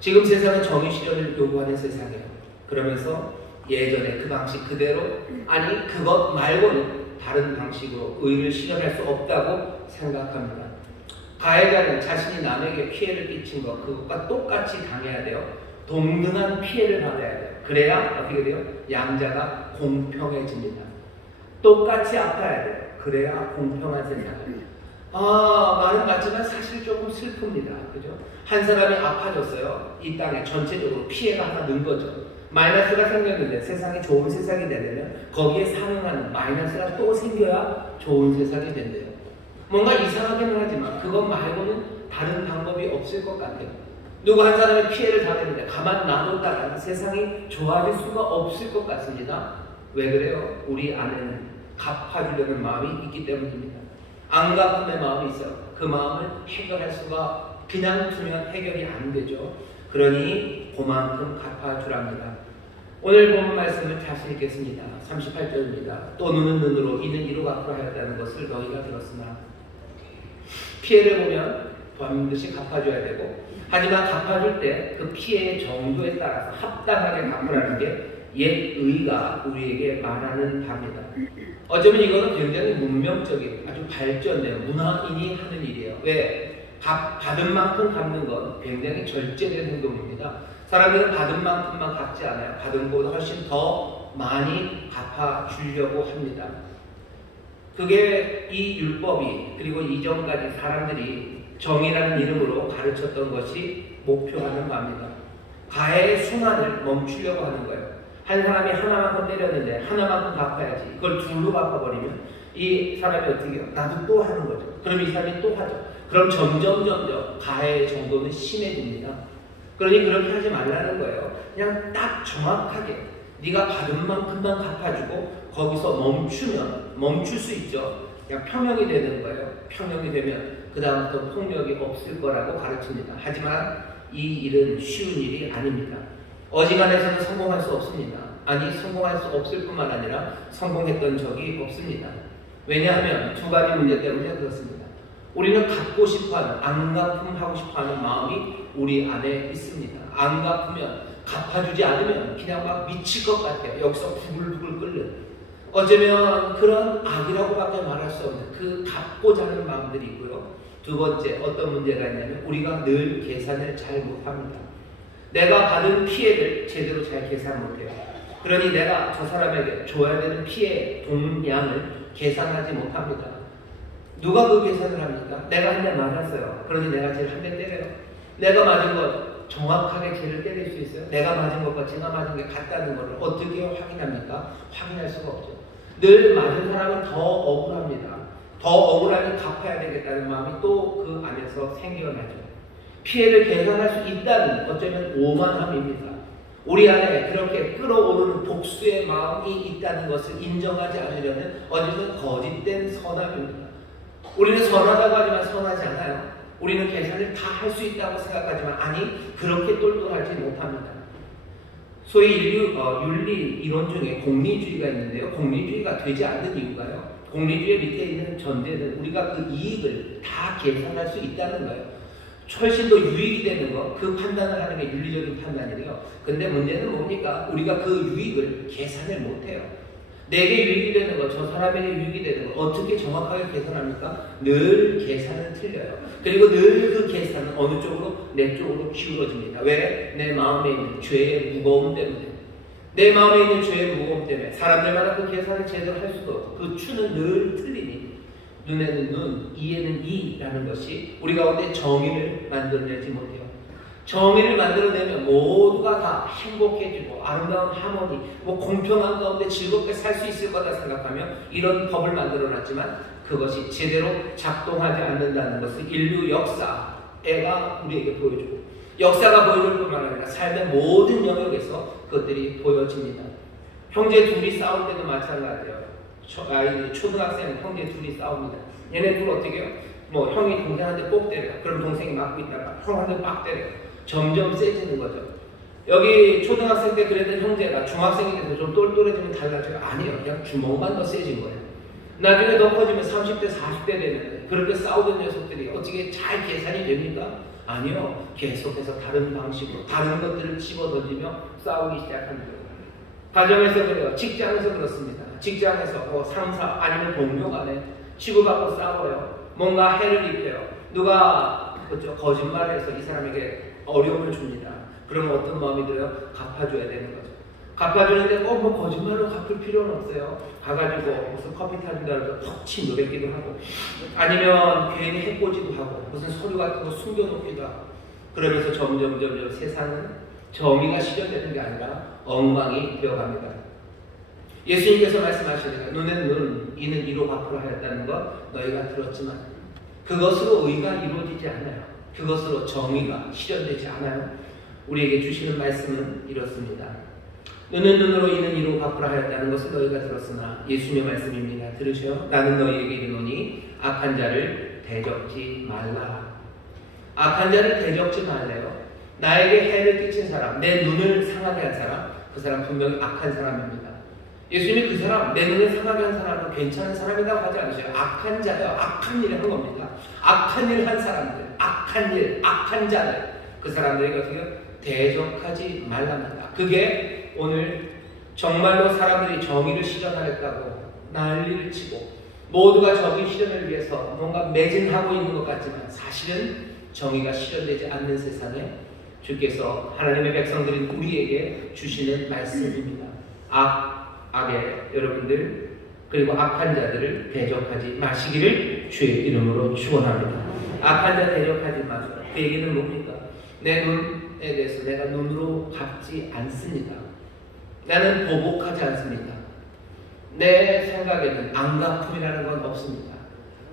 지금 세상은 정의 실현을 요구하는 세상이에요. 그러면서 예전에 그 방식 그대로, 아니 그것 말고는 다른 방식으로 의를 실현할 수 없다고 생각합니다. 가해자는 자신이 남에게 피해를 끼친 것, 그것과 똑같이 당해야 돼요. 동등한 피해를 받아야 돼요. 그래야 어떻게 돼요? 양자가 공평해집니다. 똑같이 아파야 돼요. 그래야 공평한 세상이에요. 말은 맞지만 사실 조금 슬픕니다. 그죠? 한 사람이 아파졌어요. 이 땅에 전체적으로 피해가 하나 는 거죠. 마이너스가 생겼는데 세상이 좋은 세상이 되려면 거기에 상응하는 마이너스가 또 생겨야 좋은 세상이 된대요. 뭔가 이상하기는 하지만 그것 말고는 다른 방법이 없을 것 같아요. 누구 한 사람이 피해를 당했는데 가만 놔뒀다가 세상이 좋아질 수가 없을 것 같습니다. 왜 그래요? 우리 안에는 갚아주려는 마음이 있기 때문입니다. 안 갚음의 마음이 있어요. 그 마음을 해결할 수가, 그냥 두면 해결이 안 되죠. 그러니 그만큼 갚아주랍니다. 오늘 본 말씀을 다시 읽겠습니다. 38절입니다. 또 눈은 눈으로 이는 이로 갚으라 하였다는 것을 너희가 들었으나. 피해를 보면 반드시 갚아줘야 되고, 하지만 갚아줄 때 그 피해의 정도에 따라서 합당하게 갚으라는 게 옛 의가 우리에게 말하는 바입니다. 어쩌면 이거는 굉장히 문명적인, 아주 발전된 문화인이 하는 일이에요. 왜? 받은 만큼 갚는 건 굉장히 절제된 행동입니다. 사람들은 받은 만큼만 갚지 않아요. 받은 것보다 훨씬 더 많이 갚아주려고 합니다. 그게 이 율법이, 그리고 이전까지 사람들이 정의라는 이름으로 가르쳤던 것이 목표하는 바입니다. 가해의 순환을 멈추려고 하는 거예요. 한 사람이 하나만큼 때렸는데 하나만큼 갚아야지. 그걸 둘로 갚아버리면 이 사람이 어떻게 해요? 나도 또 하는 거죠. 그럼 이 사람이 또 하죠. 그럼 점점 가해의 정도는 심해집니다. 그러니 그렇게 하지 말라는 거예요. 그냥 딱 정확하게 네가 받은 만큼만 갚아주고 거기서 멈출 수 있죠. 그냥 평형이 되는 거예요. 평형이 되면 그 다음부터 폭력이 없을 거라고 가르칩니다. 하지만 이 일은 쉬운 일이 아닙니다. 어지간해서는 성공할 수 없습니다. 아니, 성공할 수 없을 뿐만 아니라 성공했던 적이 없습니다. 왜냐하면 두 가지 문제 때문에 그렇습니다. 우리는 갚고 싶어하는, 안 갚음하고 싶어하는 마음이 우리 안에 있습니다. 안 갚으면, 갚아주지 않으면 그냥 막 미칠 것 같아요. 여기서 부글부글 끓는. 어쩌면 그런 악이라고밖에 말할 수 없는 그 갚고자 하는 마음들이 있고요. 두 번째, 어떤 문제가 있냐면 우리가 늘 계산을 잘 못합니다. 내가 받은 피해를 제대로 잘 계산 못해요. 그러니 내가 저 사람에게 줘야 되는 피해 동량을 계산하지 못합니다. 누가 그 계산을 합니까? 내가 한 대 맞았어요. 그러니 내가 쟤를 한 대 때려요. 내가 맞은 것 정확하게 쟤를 때릴 수 있어요? 내가 맞은 것과 제가 맞은 게 같다는 것을 어떻게 확인합니까? 확인할 수가 없죠. 늘 맞은 사람은 더 억울합니다. 더 억울하게 갚아야 되겠다는 마음이 또 그 안에서 생겨나죠. 피해를 계산할 수 있다는 어쩌면 오만함입니다. 우리 안에 그렇게 끓어오르는 복수의 마음이 있다는 것을 인정하지 않으려는 어디서 거짓된 선함입니다. 우리는 선하다고 하지만 선하지 않아요. 우리는 계산을 다 할 수 있다고 생각하지만 아니 그렇게 똘똘하지 못합니다. 소위 윤리 이론 중에 공리주의가 있는데요. 공리주의가 되지 않는 이유가요. 공리주의 밑에 있는 전제는 우리가 그 이익을 다 계산할 수 있다는 거예요. 훨씬 더 유익이 되는 거, 그 판단을 하는 게 윤리적인 판단이래요. 근데 문제는 뭡니까? 우리가 그 유익을 계산을 못해요. 내게 유익이 되는 거, 저 사람에게 유익이 되는 거 어떻게 정확하게 계산합니까? 늘 계산은 틀려요. 그리고 늘 그 계산은 어느 쪽으로? 내 쪽으로 기울어집니다. 왜? 내 마음에 있는 죄의 무거움 때문에. 내 마음에 있는 죄의 무거움 때문에 사람들마다 그 계산을 제대로 할 수도 없고 그 추는 늘 틀리니 눈에는 눈, 이에는 이라는 것이 우리 가운데 정의를 만들어내지 못해요. 정의를 만들어내면 모두가 다 행복해지고 아름다운 하모니, 공평한 가운데 즐겁게 살 수 있을 거다 생각하며 이런 법을 만들어놨지만 그것이 제대로 작동하지 않는다는 것을 인류 역사가 우리에게 보여주고 역사가 보여줄 뿐만 아니라 삶의 모든 영역에서 그것들이 보여집니다. 형제 둘이 싸울 때도 마찬가지예요. 초등학생 형제 둘이 싸웁니다. 얘네 둘 어떻게 해요? 형이 동생한테 꼭 때려요. 그럼 동생이 맞고 있다가 형한테 빡 때려요. 점점 세지는 거죠. 여기 초등학생 때 그랬던 형제가 중학생이 돼서 좀 똘똘해지면 달라져요? 아니에요. 그냥 주먹만 더 세진 거예요. 나중에 더 커지면 30대, 40대 되면 그렇게 싸우던 녀석들이 어떻게 잘 계산이 됩니까? 아니요. 계속해서 다른 방식으로 다른 것들을 집어던지며 싸우기 시작합니다. 가정에서 그래요. 직장에서 그렇습니다. 직장에서 상사 아니면 동료 간에 치고받고 싸워요. 뭔가 해를 입혀요. 누가 거짓말을 해서 이 사람에게 어려움을 줍니다. 그러면 어떤 마음이 들어요? 갚아줘야 되는 거죠. 갚아주는데 꼭 거짓말로 갚을 필요는 없어요. 가가지고 무슨 커피 타준다 해서 퍽치 노래기도 하고 아니면 괜히 해코지도 하고 무슨 서류 같은 거 숨겨놓기도 하고 그러면서 점점 세상은 정의가 실현되는 게 아니라 엉망이 되어갑니다. 예수님께서 말씀하시니까 눈에는 눈, 이는 이로 갚으라 하였다는 것 너희가 들었지만 그것으로 의가 이루어지지 않아요. 그것으로 정의가 실현되지 않아요. 우리에게 주시는 말씀은 이렇습니다. 눈은 눈으로 이는 이로 갚으라 하였다는 것을 너희가 들었으나 예수님의 말씀입니다. 들으셔. 나는 너희에게 이르노니 악한 자를 대적지 말라. 악한 자를 대적지 말래요. 나에게 해를 끼친 사람, 내 눈을 상하게 한 사람, 그 사람 분명히 악한 사람입니다. 예수님이 그 사람, 내 눈을 상하게 한 사람은 괜찮은 사람이라고 하지 않으셔요. 악한 자요. 악한 일을 한 겁니다. 악한 일 한 사람들, 악한 일, 악한 자들, 그 사람들에게 어떻게 대적하지 말랍니다. 그게 오늘 정말로 사람들이 정의를 실현하겠다고 난리를 치고 모두가 정의 실현을 위해서 뭔가 매진하고 있는 것 같지만 사실은 정의가 실현되지 않는 세상에 주께서 하나님의 백성들인 우리에게 주시는 말씀입니다. 악에 여러분들 그리고 악한 자들을 대적하지 마시기를 주의 이름으로 축원합니다. 악한 자 대적하지 마시라. 그 얘기는 뭡니까? 내 눈에 대해서 내가 눈으로 갚지 않습니다. 나는 보복하지 않습니다. 내 생각에는 안갚음이라는 건 없습니다.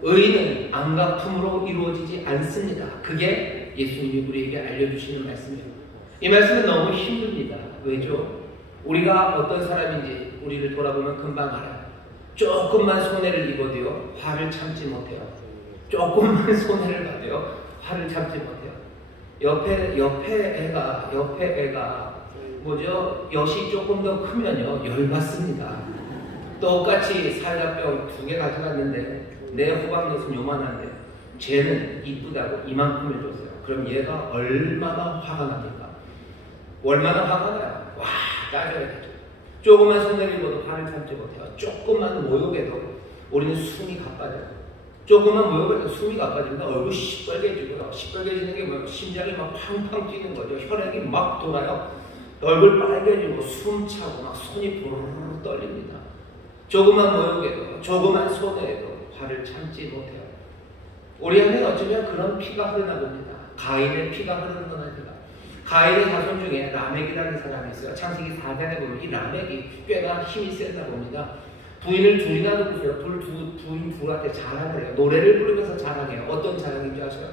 의는 안갚음으로 이루어지지 않습니다. 그게 예수님이 우리에게 알려주시는 말씀이에요. 이 말씀은 너무 힘듭니다. 왜죠? 우리가 어떤 사람인지 우리를 돌아보면 금방 알아요. 조금만 손해를 입어도요 화를 참지 못해요. 조금만 손해를 받아요 화를 참지 못해요. 옆에 애가 뭐죠? 엿이 조금 더 크면요 열받습니다. 똑같이 사이다병 2개 가져갔는데 내 호박엿은 요만한데 쟤는 이쁘다고 이만큼을 줬어요. 그럼 얘가 얼마나 화가 납니까? 얼마나 화가 나요? 와 따져야 되죠. 조금만 손해를 입어도 화를 참지 못해요. 조금만 모욕해도 우리는 숨이 가빠져요. 조금만 모욕해도 숨이 가빠집니다. 얼굴이 시뻘개지고요. 시뻘개지는 게 뭐 심장이 막 팡팡 뛰는 거죠. 혈액이 막 돌아요. 얼굴 빨개지고 숨 차고 막 손이 부르르 떨립니다. 조금만 모욕해도 조금만 손해해도 화를 참지 못해요. 우리 안에 어쩌면 그런 피가 흐르나 봅니다. 가인의 피가 흐르는 건 아니라 가인의 자손 중에 라멕이라는 사람이 있어요. 창세기 4장에 보면 이 라멕이 꽤나 힘이 셌나 봅니다. 부인을 둘이나 두고서요. 부인 둘한테 자랑을 해요. 노래를 부르면서 자랑해요. 어떤 자랑인지 아세요?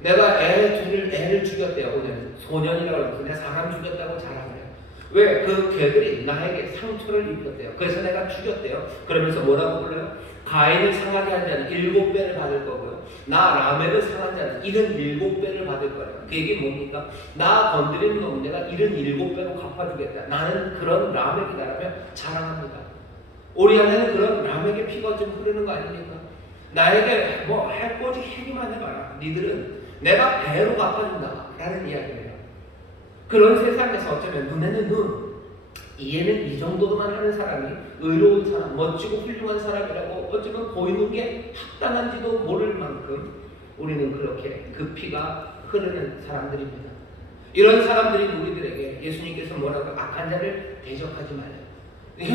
내가 애를 죽였대요. 오늘 소년이라고 해서 내가 사람 죽였다고 자랑을 해요. 왜? 그 개들이 나에게 상처를 입혔대요. 그래서 내가 죽였대요. 그러면서 뭐라고 불러요? 가인을 상하게 한 자는 7배를 받을 거고요. 나 라멕을 상한 자는 77배를 받을 거예요. 그 얘기는 뭡니까? 나 건드리는 놈은 내가 77배로 갚아주겠다. 나는 그런 라멕이다라며 자랑합니다. 우리 안에는 그런 라멕의 피가 좀 흐르는 거 아닙니까? 나에게 뭐 해보지 해기만 해봐라. 니들은 내가 배로 갚아준다 라는 이야기예요. 그런 세상에서 어쩌면 눈에는 눈, 이해는 이 정도만 하는 사람이 의로운 사람, 멋지고 훌륭한 사람이라고 어쩌면 보이는 게 합당한지도 모를 만큼 우리는 그렇게 그 피가 흐르는 사람들입니다. 이런 사람들이 우리들에게 예수님께서 뭐라고 악한 자를 대적하지 말라. 네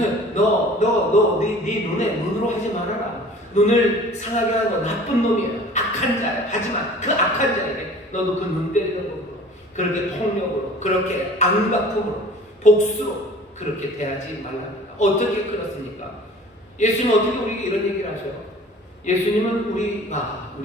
눈에 눈으로 하지 말아라. 눈을 상하게 하는 건 나쁜 놈이에요. 악한 자야. 하지만 그 악한 자에게 너도 그 눈 때리는 거고 그렇게 폭력으로, 그렇게 악박품으로, 복수로 그렇게 대하지 말랍니다. 어떻게 그렇습니까? 예수님은 어떻게 우리에게 이런 얘기를 하셔요? 예수님은 우리가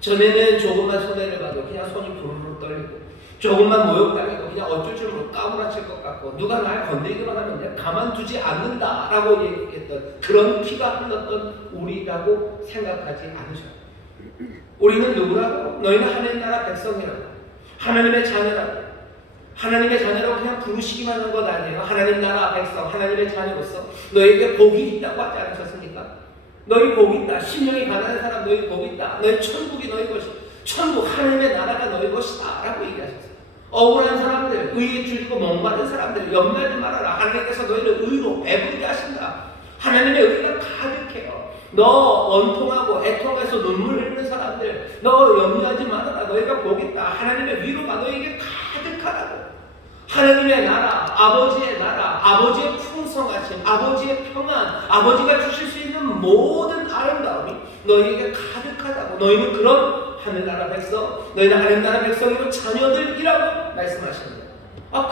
전에는 조금만 손해를 봐도 그냥 손이 부르르 떨리고 조금만 모욕당해도 그냥 어쩔 줄 모르고 까무라칠 것 같고 누가 날 건드리기만 하면 내가 가만두지 않는다라고 얘기했던 그런 피가 흘렀던 우리라고 생각하지 않으셔요. 우리는 누구라고? 너희는 하나님 나라 백성이라고, 하나님의 자녀라고. 하나님의 자녀라고 그냥 부르시기만 한 것 아니에요. 하나님 나라 백성, 하나님의 자녀로서 너희에게 복이 있다고 하지 않으셨습니까? 너희 복이 있다. 심령이 가난한 사람 너희 복이 있다. 너희 천국이 너희 것이다. 천국 하나님의 나라가 너희 것이다 라고 얘기하셨어요. 억울한 사람들, 의에 줄이고 목마른 사람들 염려하지 말아라. 하나님께서 너희를 의로 배부르게 하신다. 하나님의 의가 가득해요. 너 원통하고 애통해서 눈물 흘리는 사람들 너 염려하지 말아라. 너희가 복이 있다. 하나님의 위로가 너희에게 가득하다고. 하나님의 나라, 아버지의 나라, 아버지의 풍성하심, 아버지의 평안, 아버지가 주실 수 있는 모든 아름다움이 너희에게 가득하다고. 너희는 그런 하늘나라 백성, 너희는 하늘나라 백성이고 자녀들이라고 말씀하십니다.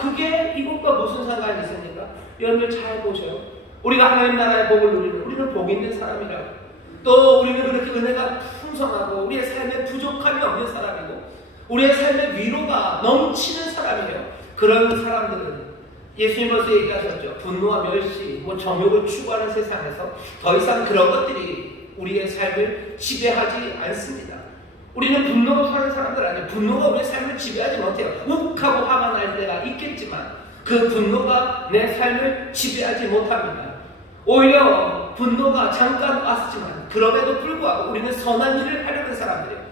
그게 이것과 무슨 상관이 있습니까? 여러분들 잘 보셔요. 우리가 하나님 나라의 복을 누리는, 우리는 복 있는 사람이라고. 또 우리는 그렇게 은혜가 풍성하고 우리의 삶에 부족함이 없는 사람이고 우리의 삶의 위로가 넘치는 사람이에요. 그런 사람들은 예수님 벌써 얘기하셨죠. 분노와 멸시, 정욕을 추구하는 세상에서 더 이상 그런 것들이 우리의 삶을 지배하지 않습니다. 우리는 분노로 사는 사람들 아니에요. 분노가 우리의 삶을 지배하지 못해요. 욱하고 화가 날 때가 있겠지만 그 분노가 내 삶을 지배하지 못합니다. 오히려 분노가 잠깐 왔지만 그럼에도 불구하고 우리는 선한 일을 하려는 사람들이에요.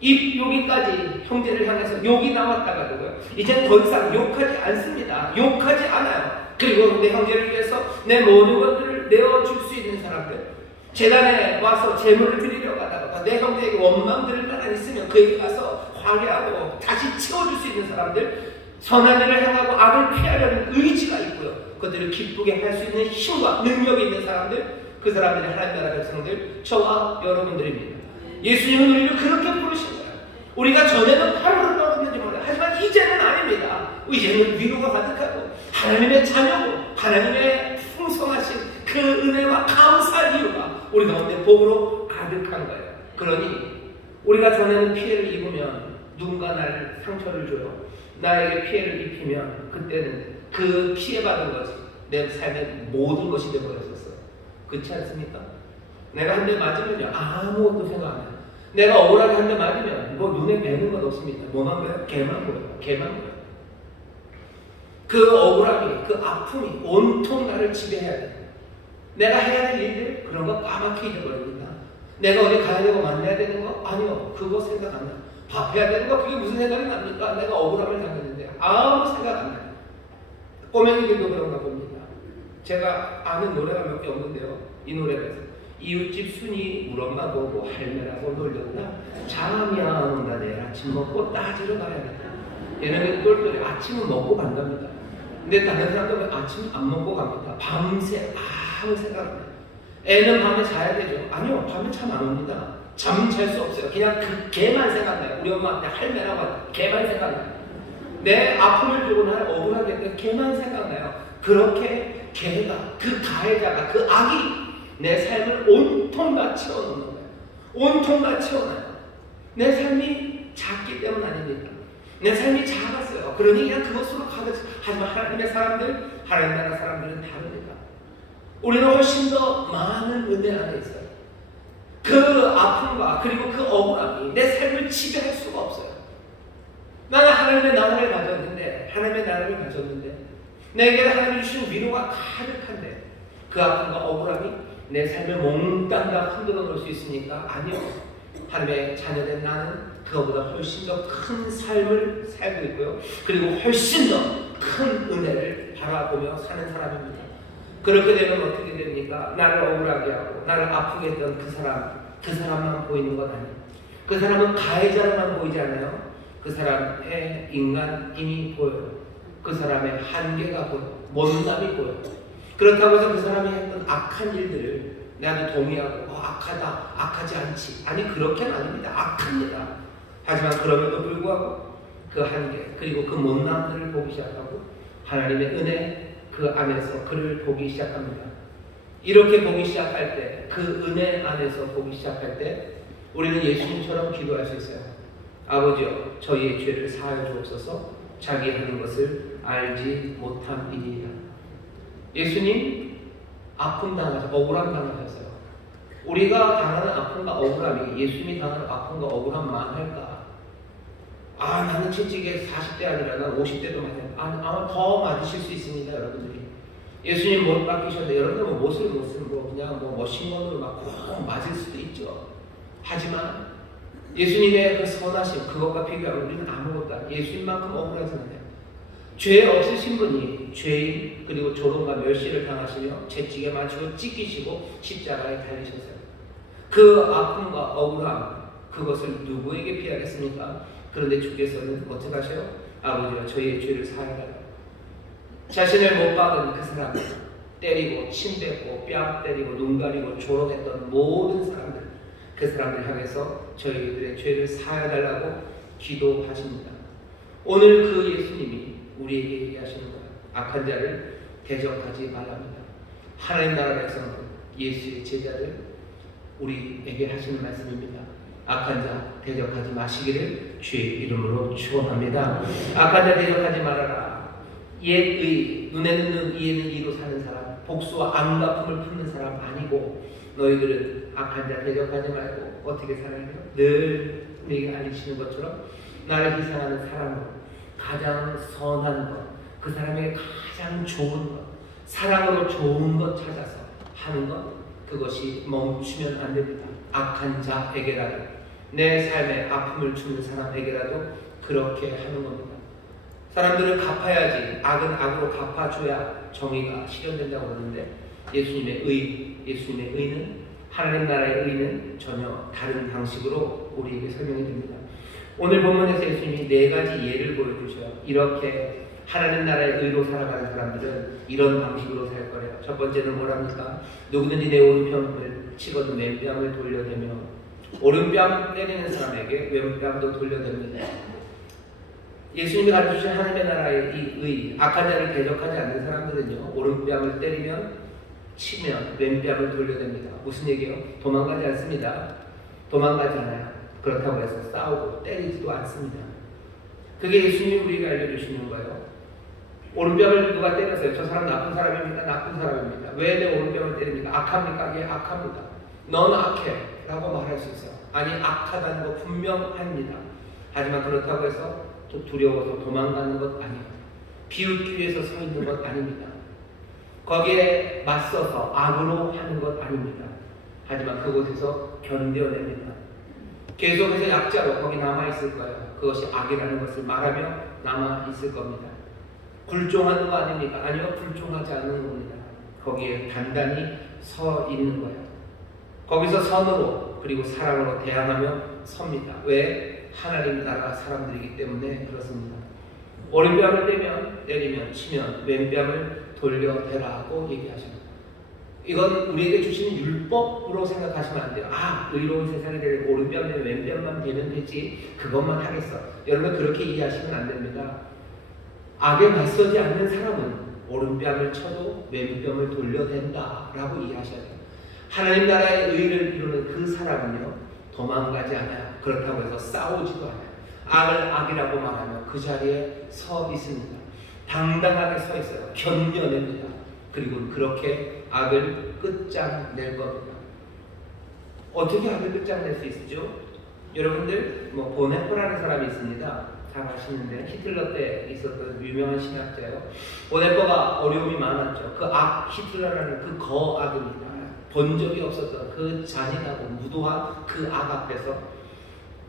입 여기까지 형제를 향해서 욕이 나왔다가도요, 이제는 더 이상 욕하지 않습니다. 욕하지 않아요. 그리고 내 형제를 위해서 내 모든 것들을 내어줄 수 있는 사람들, 재단에 와서 재물을 드리려고 하다가 내 형제에게 원망 들을 만한 있으면 그에게 가서 화해하고 다시 채워줄 수 있는 사람들, 선한 일을 향하고 악을 피하려는 의지가 있고요, 그들을 기쁘게 할 수 있는 힘과 능력이 있는 사람들, 그 사람들이 하나님 나라 백성들, 저와 여러분들입니다. 예수님은 우리를 그렇게 부르신 거예요. 우리가 전에는 바로 흘러갔는지 몰라요. 하지만 이제는 아닙니다. 이제는 위로가 가득하고 하나님의 자녀고 하나님의 풍성하신 그 은혜와 감사할 이유가 우리 가운데 복으로 가득한 거예요. 그러니 우리가 전에는 피해를 입으면 누군가 나를 상처를 줘요. 나에게 피해를 입히면 그때는 그 피해받은 것이 내 삶의 모든 것이 되어버렸었어요. 그렇지 않습니까? 내가 한 대 맞으면요, 아무것도 생각 안 해요. 내가 억울하게 한 대 맞으면 뭐 눈에 뵈는 건 없습니다. 뭐만 보여요? 개만 보여요. 개만 보여요. 그 억울함이, 그 아픔이 온통 나를 지배해야 돼요. 내가 해야 될 일들, 그런 거 까맣게 잊어버립니다. 내가 어디 가야 되고 만나야 되는 거? 아니요. 그거 생각 안 나요. 밥 해야 되는 거? 그게 무슨 생각이 납니까? 내가 억울함을 당했는데 아무 생각 안 나요. 꼬맹이들도 그런가 봅니다. 제가 아는 노래가 몇 개 없는데요. 이 노래가 이웃집 순이 우리 엄마 보고 할매라고 놀렸다. 잠이 안 온다. 내일 아침 먹고 따지러 가야겠다. 얘네들 똘똘이 아침은 먹고 간답니다. 근데 다른 사람들은 아침 안 먹고 갑니다. 밤새 아무 생각 안 해요. 애는 밤에 자야 되죠. 아니요. 밤에 잠 안 옵니다. 잠 잘 수 없어요. 그냥 그 개만 생각나요. 우리 엄마한테 할매라고 하는 개만 생각나요. 내 아픔을 주고 날 억울하게 했던 개만 생각나요. 그렇게 개가, 그 가해자가, 그 악이 내 삶을 온통 다 채워놓는 거예요. 온통 다 채워놔요. 내 삶이 작기 때문 아닙니까? 내 삶이 작았어요. 그러니 그냥 그것으로 가겠어요. 하지만 하나님의 사람들, 하나님 나라 사람들은 다릅니다. 우리는 훨씬 더 많은 은혜 안에 있어요. 그 아픔과 그리고 그 억울함이 내 삶을 지배할 수가 없어요. 나는 하나님의 나라를 가졌는데, 내게 하나님이 주신 위로가 가득한데 그 아픔과 억울함이 내 삶을 몽땅 다 흔들어 놓을 수 있으니까 아니요. 하나님의 자녀된 나는 그거보다 훨씬 더 큰 삶을 살고 있고요. 그리고 훨씬 더 큰 은혜를 바라보며 사는 사람입니다. 그렇게 되면 어떻게 됩니까? 나를 억울하게 하고 나를 아프게 했던 그 사람만 보이는 것 아니에요. 그 사람은 가해자로만 보이지 않아요. 그 사람의 인간임이 보여요. 그 사람의 한계가 보여요. 못남이 보여요. 그렇다고 해서 그 사람이 했던 악한 일들을 나도 동의하고 악하다, 악하지 않지. 아니 그렇게는 아닙니다. 악합니다. 하지만 그럼에도 불구하고 그 한계 그리고 그 못남들을 보기 시작하고 하나님의 은혜 그 안에서 그를 보기 시작합니다. 이렇게 보기 시작할 때, 그 은혜 안에서 보기 시작할 때 우리는 예수님처럼 기도할 수 있어요. 아버지여 저희의 죄를 사하여 주옵소서. 자기 하는 것을 알지 못함이니이다. 예수님 아픔 당하셨어요. 억울함 당하셨어요. 우리가 당하는 아픔과 억울함이 예수님이 당하는 아픔과 억울함만 할까? 나는 솔직히 40대 아니라 난 50대도 맞아요. 아마 더 맞으실 수 있습니다, 여러분들이. 예수님 못 바뀌셨는데 여러분들 못을 못 쓰고 그냥 머신건으로 막 꼭 맞을 수도 있죠. 하지만 예수님의 그 선하심 그것과 비교하면 우리는 아무것도 아니에요. 예수님만큼 억울하지 않아요. 죄 없으신 분이 죄인 그리고 조롱과 멸시를 당하시며 채찍에 맞추고 찢기시고 십자가에 달리셨어요. 그 아픔과 억울함 그것을 누구에게 피하겠습니까? 그런데 주께서는 어떻게 하셔요? 아버지가 저희의 죄를 사하여달라. 자신을 못 박은 그 사람을 때리고 침 뱉고 뺨 때리고 눈 가리고 조롱했던 모든 사람들 그 사람들 향해서 저희들의 죄를 사하여달라고 기도하십니다. 오늘 그 예수님이 우리에게 얘기하시는 거예요. 악한 자를 대적하지 말랍니다. 하나님 나라 백성은 예수의 제자들 우리에게 하시는 말씀입니다. 악한 자 대적하지 마시기를 주의 이름으로 축원합니다. 악한 자 대적하지 말아라. 옛의 눈에는 눈 이에는 이로 사는 사람 복수와 안갚음을 품는 사람 아니고 너희들은 악한 자 대적하지 말고 어떻게 살아야 돼요? 늘 내게 알리시는 것처럼 나를 희생하는 사람으로 가장 선한 것, 그 사람에게 가장 좋은 것, 사랑으로 좋은 것 찾아서 하는 것 그것이 멈추면 안 됩니다. 악한 자에게라도 내 삶에 아픔을 주는 사람에게라도 그렇게 하는 겁니다. 사람들은 갚아야지 악은 악으로 갚아줘야 정의가 실현된다고 그러는데 예수님의 의는 하나님 나라의 의는 전혀 다른 방식으로 우리에게 설명이 됩니다. 오늘 본문에서 예수님이 4가지 예를 보여주셔요. 이렇게 하나님 나라의 의로 살아가는 사람들은 이런 방식으로 살 거래요. 첫 번째는 뭐랍니까? 누구든지 내 오른편을 치거든 왼뺨을 돌려대며 오른뺨 때리는 사람에게 왼뺨도 돌려댑니다. 예수님이 가르쳐주신 하나님의 나라의 이 의, 악한 자를 대적하지 않는 사람들은요, 오른뺨을 때리면, 치면 왼뺨을 돌려댑니다. 무슨 얘기예요? 도망가지 않습니다. 도망가지 않아요. 그렇다고 해서 싸우고 때리지도 않습니다. 그게 예수님이 우리에게 알려주시는 거예요. 오른뺨을 누가 때렸어요? 저 사람 나쁜 사람입니까? 나쁜 사람입니다. 왜 내 오른뺨을 때립니까? 악합니까? 예, 악합니다. 넌 악해 라고 말할 수 있어요. 아니, 악하다는 거 분명합니다. 하지만 그렇다고 해서 또 두려워서 도망가는 것 아니에요. 비웃기 위해서 서 있는 것 아닙니다. 거기에 맞서서 악으로 하는 것 아닙니다. 하지만 그곳에서 견뎌냅니다. 계속해서 약자로 거기 남아있을 거예요. 그것이 악이라는 것을 말하며 남아있을 겁니다. 굴종하는 거 아닙니까? 아니요, 굴종하지 않는 겁니다. 거기에 단단히 서 있는 거예요. 거기서 선으로 그리고 사랑으로 대항하며 섭니다. 왜? 하나님 나라 사람들이기 때문에 그렇습니다. 오른뺨을 때리면 치면 왼뺨을 돌려대라고 얘기하십니다. 이건 우리에게 주신 율법으로 생각하시면 안 돼요. 의로운 세상이 되려고 오른뺨 되면 왼뺨만 되면 되지 그것만 하겠어. 여러분 그렇게 이해하시면 안 됩니다. 악에 맞서지 않는 사람은 오른뺨을 쳐도 왼뺨을 돌려댄다라고 이해하셔야 돼요. 하나님 나라의 의를 이루는 그 사람은요 도망가지 않아요. 그렇다고 해서 싸우지도 않아요. 악을 악이라고 말하며 그 자리에 서 있습니다. 당당하게 서 있어요. 견뎌냅니다. 그리고 그렇게 악을 끝장낼 겁니다. 어떻게 악을 끝장낼 수 있죠? 여러분들 보네포라는 사람이 있습니다. 잘 아시는데 히틀러 때 있었던 유명한 신학자예요. 보네포가 어려움이 많았죠. 그 히틀러라는 그 거악입니다. 본 적이 없었던 그 잔인하고 무도한 그 악 앞에서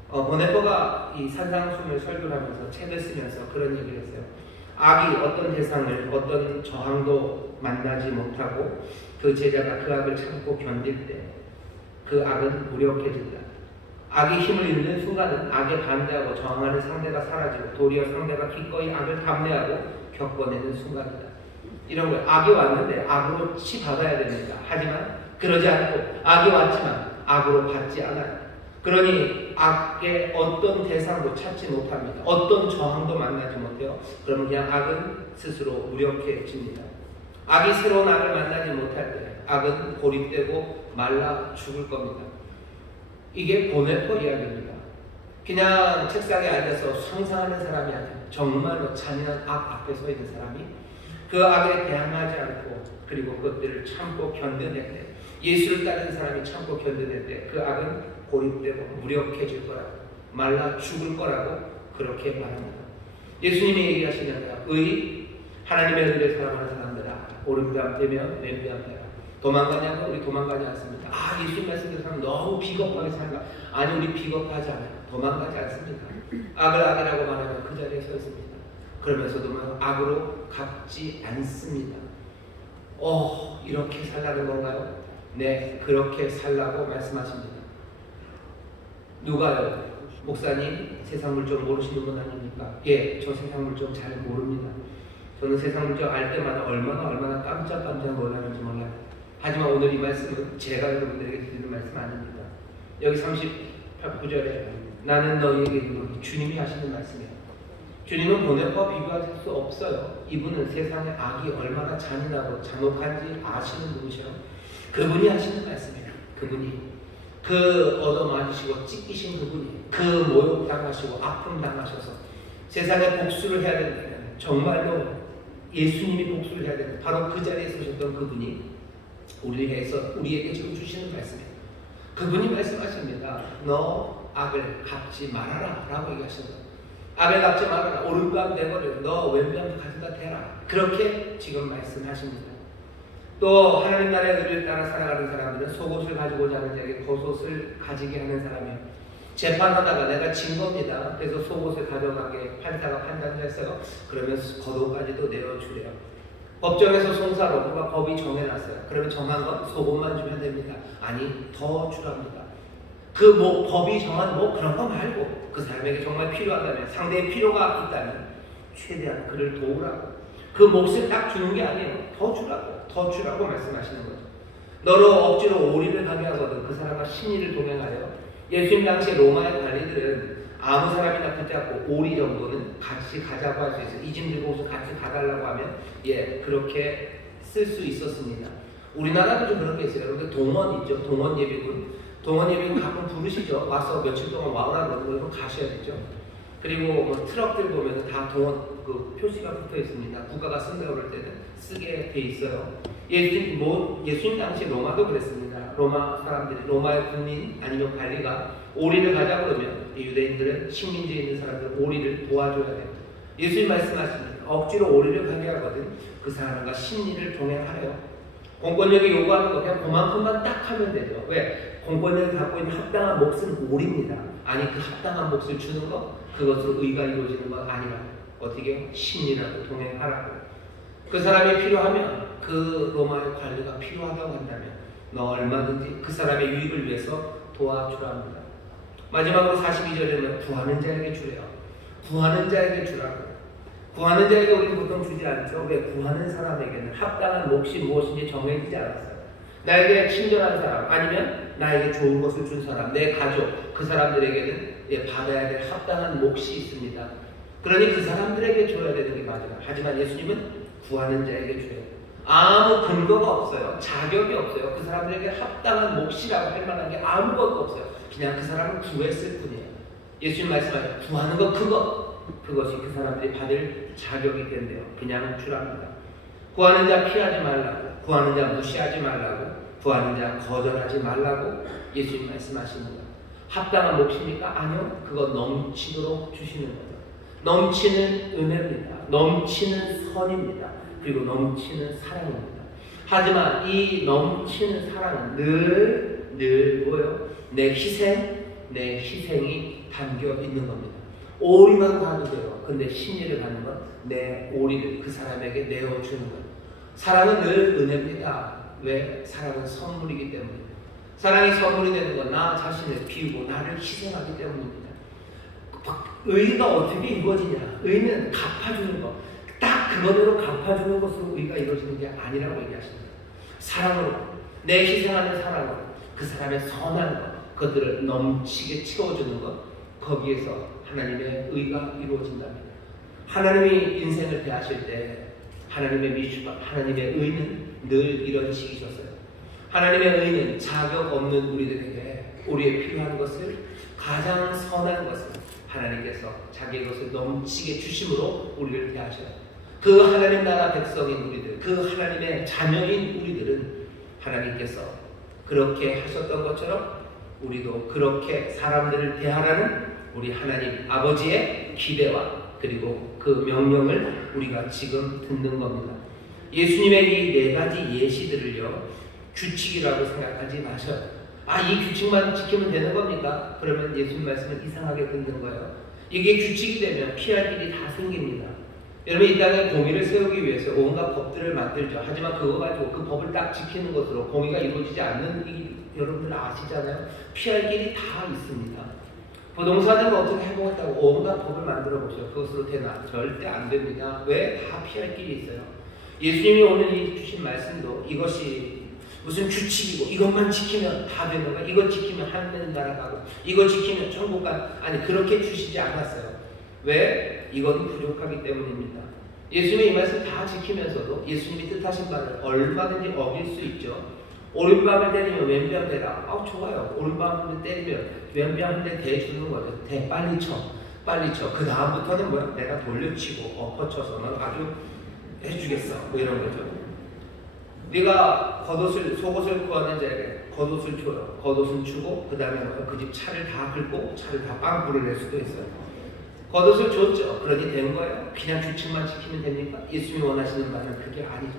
보네포가 이 산상수훈을 설교를 하면서 책을 쓰면서 그런 얘기를 했어요. 악이 어떤 대상을 어떤 저항도 만나지 못하고 그 제자가 그 악을 참고 견딜 때 그 악은 무력해진다. 악이 힘을 잃는 순간은 악에 반대하고 저항하는 상대가 사라지고 도리어 상대가 기꺼이 악을 감내하고 겪어내는 순간이다. 이런 거예요. 악이 왔는데 악으로 치받아야 됩니다. 하지만 그러지 않고 악이 왔지만 악으로 받지 않아요. 그러니 악의 어떤 대상도 찾지 못합니다. 어떤 저항도 만나지 못해요. 그러면 그냥 악은 스스로 무력해집니다. 악이 새로운 악을 만나지 못할 때 악은 고립되고 말라 죽을 겁니다. 이게 보네포 이야기입니다. 그냥 책상에 앉아서 상상하는 사람이 아니라 정말로 잔인한 악 앞에 서 있는 사람이 그 악에 대항하지 않고 그리고 그것들을 참고 견뎌낼 때 예수를 따르는 사람이 참고 견뎌낼 때 그 악은 고립되고 무력해질 거라고 말라 죽을 거라고 그렇게 말합니다. 예수님이 얘기하시는 거야. 하나님의 은혜를 사랑하는 사람들아 오른뺨되면 왼뺨되라. 도망가냐고? 우리 도망가지 않습니다. 예수 말씀대로 사람 너무 비겁하게 살까? 아니 우리 비겁하지 않아요. 도망가지 않습니다. 악을 악이라고 말하면 그 자리에 서 있습니다. 그러면서도 악으로 갚지 않습니다. 이렇게 살라는 건가요? 네, 그렇게 살라고 말씀하십니다. 누가요? 목사님, 세상 물정 모르시는 분 아닙니까? 예, 저 세상 물정 잘 모릅니다. 저는 세상 물정 알 때마다 얼마나 깜짝깜짝 놀라는지 몰라요. 하지만 오늘 이 말씀은 제가 여러분들에게 드리는 말씀 아닙니다. 여기 39절에 나는 너희에게 이르노니 주님이 하시는 말씀이에요. 주님은 보네포와 비교할 수 없어요. 이분은 세상의 악이 얼마나 잔인하고 잔혹한지 아시는 분이셔요. 그분이 하시는 말씀이에요. 그분이 그 얻어맞으시고 찢기신 그분이 그 모욕 당하시고 아픔 당하셔서 세상에 복수를 해야 되는데 정말로 예수님이 복수를 해야 되는데 바로 그 자리에 서셨던 그분이 우리에게 지금 주시는 말씀이에요. 그분이 말씀하십니다. 너 악을 갚지 말아라 라고 얘기하시는 거예요. 악을 갚지 말아라. 오른뺨 내버려. 너 왼뺨 가져다 대라. 그렇게 지금 말씀하십니다. 또 하나님 나라의 의를 따라 살아가는 사람들은 속옷을 가지고자 하는 자에게 겉옷을 가지게 하는 사람이에요. 재판하다가 내가 진 겁니다. 그래서 속옷을 가져가게 판사가 판단을 했어요. 그러면 겉옷까지도 내어주래요. 법정에서 송사로 누가 법이 정해놨어요. 그러면 정한 건 속옷만 주면 됩니다. 아니 더 주랍니다. 법이 정한 그런 거 말고 그 사람에게 정말 필요하다면 상대의 필요가 있다면 최대한 그를 도우라고 그 몫을 딱 주는 게 아니에요. 더 주라고 말씀하시는 거죠. 너로 억지로 오리를 가게 하거든 그 사람과 신의를 동행하여 예수님 당시에 로마의 관리들은 아무 사람이나 붙잡고 오리 정도는 같이 가자고 할 수 있어요. 이 짐 들고 같이 가달라고 하면 그렇게 쓸 수 있었습니다. 우리나라도 좀 그런 게 있어요. 여러분들 동원 있죠. 동원 예비군 가끔 부르시죠. 와서 며칠 동안 와오라 그러면 가셔야 되죠. 그리고 트럭들 보면 다 동원 표시가 붙어 있습니다. 국가가 쓴다고 그럴 때는 쓰게 돼 있어요. 예수님 당시 로마도 그랬습니다. 로마 사람들이 로마의 군인 아니면 관리가 오리를 가자 그러면 유대인들은 식민지에 있는 사람들은 오리를 도와줘야 돼요. 예수님 말씀하십니다. 억지로 오리를 가게 하거든 그 사람과 심리를 동행하래요. 공권력이 요구하는 거 그냥 그만큼만 딱 하면 되죠. 왜? 공권력이 갖고 있는 합당한 몫은 오리입니다. 아니 그 합당한 몫을 주는 거 그것으로 의가 이루어지는 건 아니라 어떻게 심리라도 동행하라고. 그 사람이 필요하면 그 로마의 관리가 필요하다고 한다면 너 얼마든지 그 사람의 유익을 위해서 도와주라 합니다. 마지막으로 42절에는 구하는 자에게 주래요. 구하는 자에게 주라고. 구하는 자에게 우리는 보통 주지 않죠. 왜? 구하는 사람에게는 합당한 몫이 무엇인지 정해지지 않았어요. 나에게 친절한 사람 아니면 나에게 좋은 것을 준 사람, 내 가족, 그 사람들에게는 받아야 될 합당한 몫이 있습니다. 그러니 그 사람들에게 줘야 되는 게 맞아요. 하지만 예수님은 구하는 자에게 줘요. 아무 근거가 없어요. 자격이 없어요. 그 사람들에게 합당한 몫이라고 할 만한 게 아무것도 없어요. 그냥 그 사람을 구했을 뿐이에요. 예수님 말씀하셨죠. 구하는 것 그것이 그 사람들이 받을 자격이 된대요. 그냥 주랍니다. 구하는 자 피하지 말라고, 구하는 자 무시하지 말라고, 구하는 자 거절하지 말라고 예수님 말씀하시는 거예요. 합당한 몫입니까? 아니요. 그거 넘치도록 주시는 거예요. 넘치는 은혜입니다. 넘치는 선입니다. 그리고 넘치는 사랑입니다. 하지만 이 넘치는 사랑은 늘 뭐예요? 내 희생이 담겨 있는 겁니다. 오리만 가도 돼요. 근데 심리를 갖는 건 내 오리를 그 사람에게 내어주는 거예요. 사랑은 늘 은혜입니다. 왜? 사랑은 선물이기 때문입니다. 사랑이 선물이 되는 건 나 자신을 비우고 나를 희생하기 때문입니다. 의가 어떻게 이루어지냐? 의는 갚아주는 것. 딱 그거대로 갚아주는 것으로 의가 이루어지는 게 아니라고 얘기하십니다. 사랑으로, 내 희생하는 사랑으로 그 사람의 선한 것, 그것들을 넘치게 채워주는 것, 거기에서 하나님의 의가 이루어진답니다. 하나님이 인생을 대하실 때 하나님의 미주가, 하나님의 의는 늘 이런 식이셨어요. 하나님의 의는 자격 없는 우리들에게 우리의 필요한 것을, 가장 선한 것을 하나님께서 자기의 것을 넘치게 주심으로 우리를 대하셔요. 그 하나님 나라 백성인 우리들, 그 하나님의 자녀인 우리들은 하나님께서 그렇게 하셨던 것처럼 우리도 그렇게 사람들을 대하라는 우리 하나님 아버지의 기대와 그리고 그 명령을 우리가 지금 듣는 겁니다. 예수님의 이 4가지 예시들을요, 규칙이라고 생각하지 마셔요. 이 규칙만 지키면 되는 겁니까? 그러면 예수님 말씀은 이상하게 듣는 거예요. 이게 규칙이 되면 피할 일이 다 생깁니다. 여러분, 이 땅에 공의를 세우기 위해서 온갖 법들을 만들죠. 하지만 그거 가지고 그 법을 딱 지키는 것으로 공의가 이루어지지 않는 여러분들 아시잖아요. 피할 길이 다 있습니다. 부동산을 어떻게 해보겠다고 온갖 법을 만들어 보세요. 그것으로 되나? 절대 안 됩니다. 왜? 다 피할 길이 있어요. 예수님이 오늘 주신 말씀도 이것이 무슨 규칙이고 이것만 지키면 다 되는가? 이거 지키면 하늘 나라 가고 이거 지키면 천국 가, 아니 그렇게 주시지 않았어요. 왜? 이건 부족하기 때문입니다. 예수님이 이 말씀 다 지키면서도 예수님이 뜻하신 바를 얼마든지 어길 수 있죠. 오른밤을 때리면 왼뺨 대라. 좋아요. 오른밤을 때리면 왼뺨 한 대 대주는 거죠. 빨리 쳐. 그 다음부터는 뭐야? 내가 돌려치고 엎어쳐서는 아주 해주겠어. 뭐 이런 거죠. 네가 속옷을 구하는 자에게 겉옷을 줘요. 겉옷은 주고 그 다음에 그 집 차를 다 긁고 차를 다 빵꾸를 낼 수도 있어요. 겉옷을 줬죠. 그러니 된 거예요. 그냥 규칙만 지키면 됩니까? 예수님이 원하시는 바는 그게 아니죠.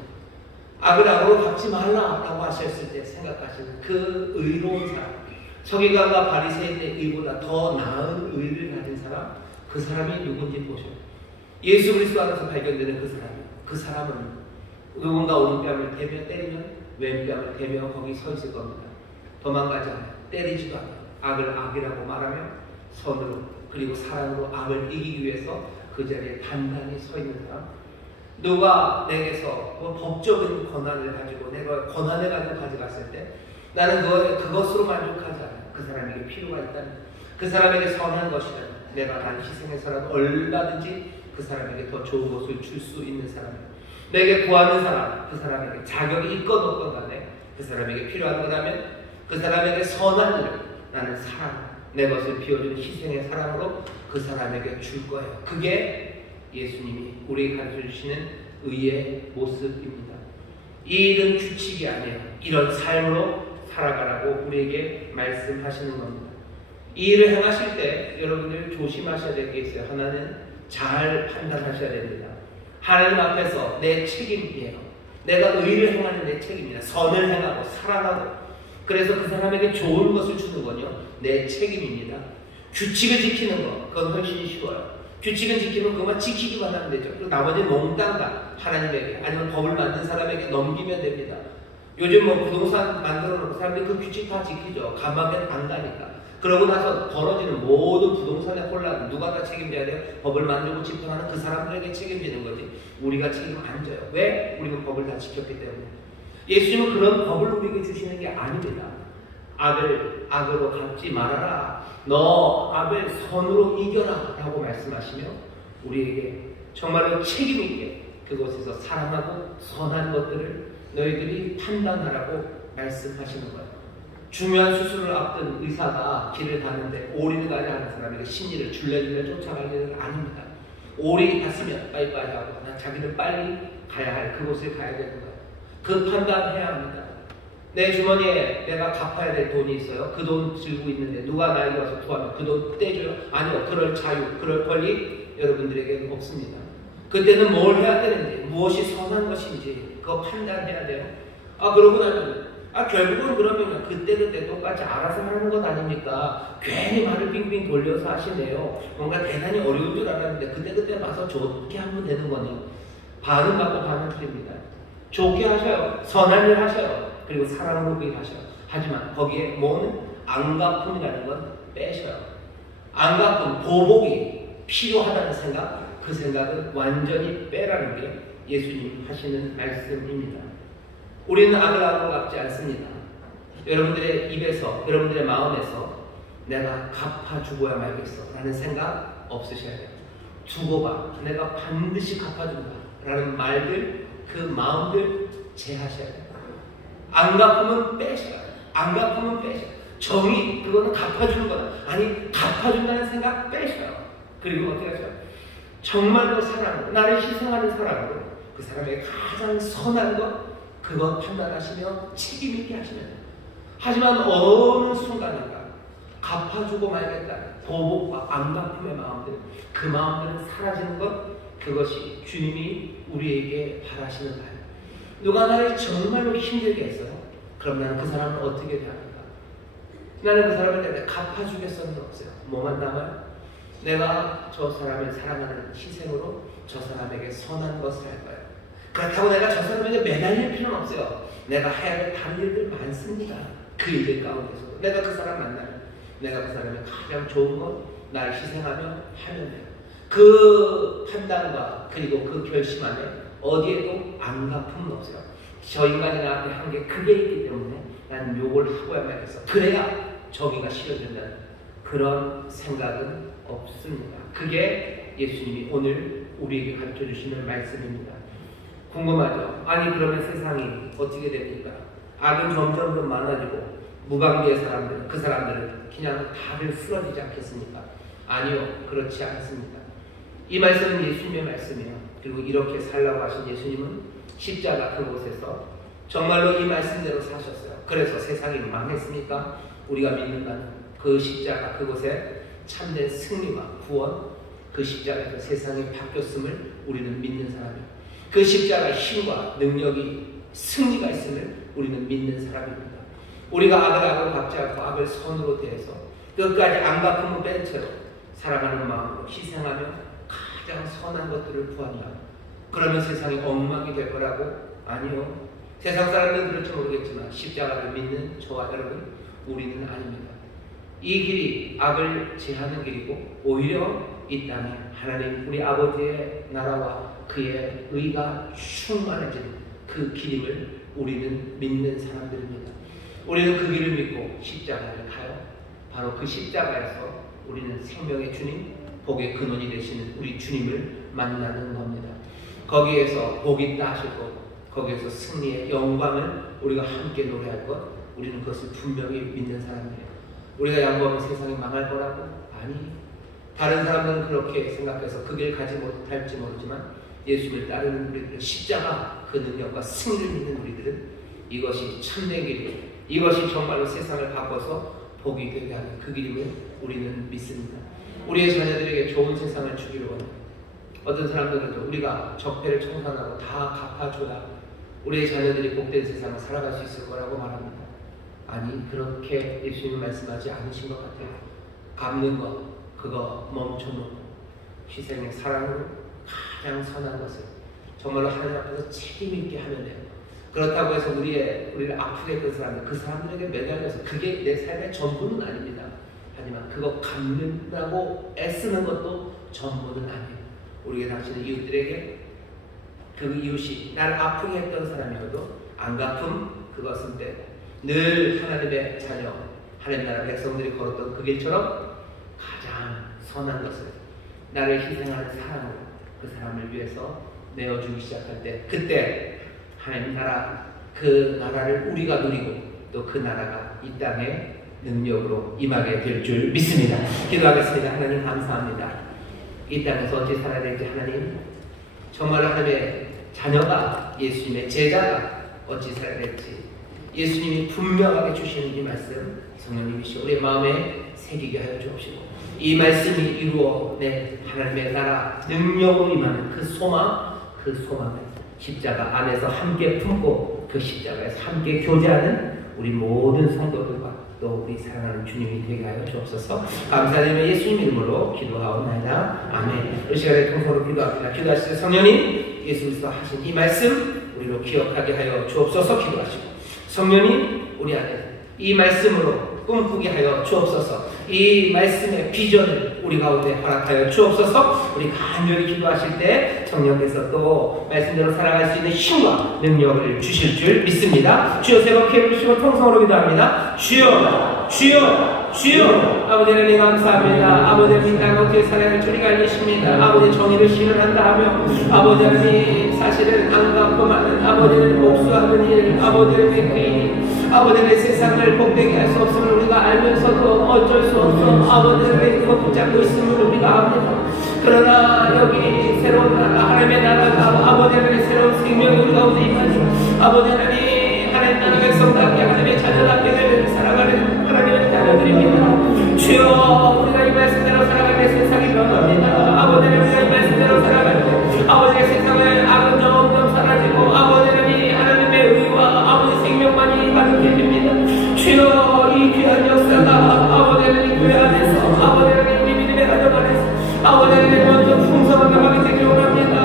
악을 악으로 갚지 말라라고 하셨을 때 생각하시는 그 의로운 사람, 서기관과 바리새인의 의보다 더 나은 의를 가진 사람, 그 사람이 누군지 보셔요. 예수 그리스도 안에서 발견되는 그 사람이요. 그 사람은 누군가 오른뺨을 대며 때리면 왼뺨을 대며 거기 서 있을 겁니다. 도망가지 않아요. 때리지도 않아요. 악을 악이라고 말하며 선으로 그리고 사랑으로 악을 이기기 위해서 그 자리에 단단히 서 있는 사람. 누가 내게서 법적인 권한을 가지고 내가 권한을 가지고 가져갔을 때 나는 그것으로 만족하지 않아요. 그 사람에게 필요가 있다면, 그 사람에게 선한 것이라면 내가 난 희생해서라도 얼마든지 그 사람에게 더 좋은 것을 줄 수 있는 사람이에요. 내게 구하는 사람, 그 사람에게 자격이 있건 없건 간에 그 사람에게 필요한 거라면 그 사람에게 선한 일을 나는 사랑, 내 것을 비워주는 희생의 사랑으로 그 사람에게 줄 거예요. 그게 예수님이 우리에게 가르쳐주시는 의의 모습입니다. 이 일은 규칙이 아니에요. 이런 삶으로 살아가라고 우리에게 말씀하시는 겁니다. 이 일을 행하실 때 여러분들 조심하셔야 될 게 있어요. 하나는 잘 판단하셔야 됩니다. 하나님 앞에서 내 책임이에요. 내가 의를 행하는 내 책임이야. 선을 행하고 사랑하고 그래서 그 사람에게 좋은 것을 주는 건요, 내 책임입니다. 규칙을 지키는 거, 그건 훨씬 쉬워요. 규칙을 지키면 그것만 지키기만 하면 되죠. 그리고 나머지 몽땅 다 하나님에게 아니면 법을 만든 사람에게 넘기면 됩니다. 요즘 부동산 만들어 놓고 사람들이 그 규칙 다 지키죠. 가만히 안 가니까. 그러고 나서 벌어지는 모든 부동산의 혼란 누가 다 책임져야 돼요? 법을 만들고 집행하는 그 사람들에게 책임지는 거지. 우리가 책임 안 져요. 왜? 우리는 법을 다 지켰기 때문에. 예수님은 그런 법을 우리에게 주시는 게 아닙니다. 악을 악으로 갚지 말아라. 너 악을 선으로 이겨라 라고 말씀하시며 우리에게 정말로 책임있게 그곳에서 사랑하고 선한 것들을 너희들이 판단하라고 말씀하시는 거예요. 중요한 수술을 앞둔 의사가 길을 가는데 오리를 가지 않은 사람에게 심리를 줄레줄레 쫓아갈 일은 아닙니다. 오리 갔으면 빠이빠이 하고 자기는 빨리 가야 할 그곳을 가야 되는 거예요. 그 판단해야 합니다. 내 주머니에 내가 갚아야 될 돈이 있어요. 그 돈 들고 있는데 누가 나에게 와서 도와면 그 돈 떼줘요? 아니요. 그럴 자유, 그럴 권리 여러분들에게는 없습니다. 그때는 뭘 해야 되는지, 무엇이 선한 것인지 그거 판단해야 돼요. 그러고 나면 결국은 그러면 그때 똑같이 알아서 하는 것 아닙니까? 괜히 말을 빙빙 돌려서 하시네요. 뭔가 대단히 어려운 줄 알았는데 그때 봐서 좋게 하면 되는 거네요. 반은 맞고 반은 틀립니다. 좋게 하셔요. 선한 일 하셔요. 그리고 사랑으로 일하셔요. 하지만 거기에 뭐는 안갚음이라는 건 빼셔요. 안갚음, 보복이 필요하다는 생각, 그 생각은 완전히 빼라는 게 예수님 하시는 말씀입니다. 우리는 악을 악으로 갚지 않습니다. 여러분들의 입에서, 여러분들의 마음에서 내가 갚아주고야 말겠어 라는 생각 없으셔야 돼요. 두고 봐. 내가 반드시 갚아준다 라는 말들, 그 마음들 제하셔야 돼요. 안 갚으면 빼셔요. 안 갚으면 빼셔요. 정의, 그거는 갚아주는 거다. 아니, 갚아준다는 생각 빼셔요. 그리고 어떻게 하셔요? 정말로 사랑으로, 나를 희생하는 사랑으로 그 사람에게 가장 선한 것, 그거 판단하시며 책임있게 하시면 돼요. 하지만 어느 순간인가 갚아주고 말겠다 보복과 안 갚음의 마음들, 그 마음들은 사라지는 것, 그것이 주님이 우리에게 바라시는 바예요. 누가 나를 정말로 힘들게 했어요. 그럼 나는 그 사람을 어떻게 대합니까? 나는 그 사람을 내가 갚아주겠어는 없어요. 뭐만 남아요? 내가 저 사람을 사랑하는 희생으로 저 사람에게 선한 것을 할 거예요. 그렇다고 내가 저 사람에게 매달릴 필요는 없어요. 내가 해야 될 다른 일들 많습니다. 그 일들 가운데서도 내가 그 사람 만나면 내가 그 사람의 가장 좋은 것, 나를 희생하며 하면 돼요. 그 판단과 그리고 그 결심 안에 어디에도 안 갚음은 없어요. 저 인간이 나한테 한 게 그게 있기 때문에 나는 요걸 하고야 말겠어. 그래야 정의가 실현된다는 그런 생각은 없습니다. 그게 예수님이 오늘 우리에게 가르쳐 주시는 말씀입니다. 궁금하죠? 아니 그러면 세상이 어떻게 됩니까? 악은 점점 더 많아지고 무방비의 사람들은, 그 사람들은 그냥 다들 쓰러지지 않겠습니까? 아니요, 그렇지 않습니다. 이 말씀은 예수님의 말씀이에요. 그리고 이렇게 살라고 하신 예수님은 십자가 그곳에서 정말로 이 말씀대로 사셨어요. 그래서 세상이 망했습니까? 우리가 믿는다는 그 십자가 그곳에 참된 승리와 구원, 그 십자가에서 세상이 바뀌었음을 우리는 믿는 사람이에요. 그 십자가의 힘과 능력이 승리가 있음을 우리는 믿는 사람입니다. 우리가 악을 악으로 갚지 않고 악을 선으로 대해서 끝까지 안 갚으면 뺀 채로 사랑하는 마음으로 희생하며 가장 선한 것들을 구한다. 그러면 세상이 엉망이 될 거라고? 아니요. 세상 사람들은 그럴지 모르겠지만 십자가를 믿는 저와 여러분, 우리는 아닙니다. 이 길이 악을 제하는 길이고 오히려 이 땅에 하나님 우리 아버지의 나라와 그의 의가 충만해지는 그 길임을 우리는 믿는 사람들입니다. 우리는 그 길을 믿고 십자가를 가요. 바로 그 십자가에서 우리는 생명의 주님, 복의 근원이 되시는 우리 주님을 만나는 겁니다. 거기에서 복이 있다 하실 것, 거기에서 승리의 영광을 우리가 함께 노래할 것, 우리는 그것을 분명히 믿는 사람이에요. 우리가 양보하면 세상이 망할 거라고? 아니, 다른 사람들은 그렇게 생각해서 그 길 가지 못할지 모르지만 예수를 따르는 우리들은 십자가 그 능력과 승리를 믿는 우리들은 이것이 참된 길이고 이것이 정말로 세상을 바꿔서 복이 되게 하는 그 길임을 우리는 믿습니다. 우리의 자녀들에게 좋은 세상을 주기를 원합니다. 어떤 사람들은 우리가 적폐를 청산하고 다 갚아줘야 우리의 자녀들이 복된 세상을 살아갈 수 있을 거라고 말합니다. 아니, 그렇게 예수님은 말씀하지 않으신 것 같아요. 갚는 것, 그거 멈춰놓고 희생의 사랑으로 가장 선한 것을 정말로 하나님 앞에서 책임있게 하면 돼요. 그렇다고 해서 우리를 아프게 했던 사람들, 그 사람들에게 매달려서 그게 내 삶의 전부는 아닙니다. 하지만 그거 갚는다고 애쓰는 것도 전부는 아니에요. 우리가 당신의 이웃들에게 그 이웃이 나를 아프게 했던 사람이어도 안 갚음 그것은 때 늘 하나님의 자녀, 하나님 나라 백성들이 걸었던 그 길처럼 가장 선한 것을 나를 희생하는 사랑으로 그 사람을 위해서 내어주기 시작할 때 그때 하나님 나라, 그 나라를 우리가 누리고 또 그 나라가 이 땅에 능력으로 임하게 될 줄 믿습니다. 기도하겠습니다. 하나님 감사합니다. 이 땅에서 어찌 살아야 될지 하나님, 정말 하나님의 자녀가, 예수님의 제자가 어찌 살아야 될지 예수님이 분명하게 주시는 이 말씀 성령님이시 우리의 마음에 새기게 하여 주옵시고, 이 말씀이 이루어내 하나님의 나라 능력으로 임하는 그 소망을 십자가 안에서 함께 품고 그 십자가에서 함께 교제하는 우리 모든 성도들과 또 우리 사랑하는 주님이 되게 하여 주옵소서. 감사드리며 예수님 이름으로 기도하옵나이다. 아멘. 이 시간에 통성으로 기도합니다. 기도하시죠. 성령님, 예수 그리스도 하신 이 말씀 우리로 기억하게 하여 주옵소서. 기도하시고, 성령님 우리 안에 이 말씀으로 꿈꾸게 하여 주옵소서. 이 말씀의 비전을 우리 가운데 허락하여 주옵소서. 우리 간절히 기도하실 때 성령께서 또 말씀대로 살아갈 수 있는 힘과 능력을 주실 줄 믿습니다. 주여 세 번 기도하시고 통성으로 기도합니다. 주여, 주여, 주여. 아버지 하나님 감사합니다. 아버지 하나님 나가 어떻게 살아야 할지 우리가 알리십니다. 아버지 정의를 실현한다 하며 아버지 하나님 사실은 안갚고 많은 아버지는 복수하는 일, 아버지는 그 아버지의 세상을 복되게 할 수 없음을 우리가 알면서도 어쩔 수 없어 아버지를 그거 붙잡고 있음을 우리가 압니다. 그러나 여기 새로운 나라, 하나님의 나라가 아버지의 새로운 생명이 우리 가운데 임하니 아버지 하나님 나라 백성답게 하나님의 자녀답게 살아가는 하나님의 자녀들입니다. 주여, 우리가 이 말씀대로 살아갈 때 세상이 변합니다. 아버지 우리가 이 말씀대로 살아갈 때 아버지의 세상을 악은 점점 사라지고 아버지 하나님의 의와 아버지 생명만이 가득해 집니다. 주여, 이 귀한 역사가 아버지 하나님 교회 안에서 아버지 하나님 우리 믿음의 가정 안에서 아버지 하나님 먼저 풍성하게 하게 되기를 원합니다.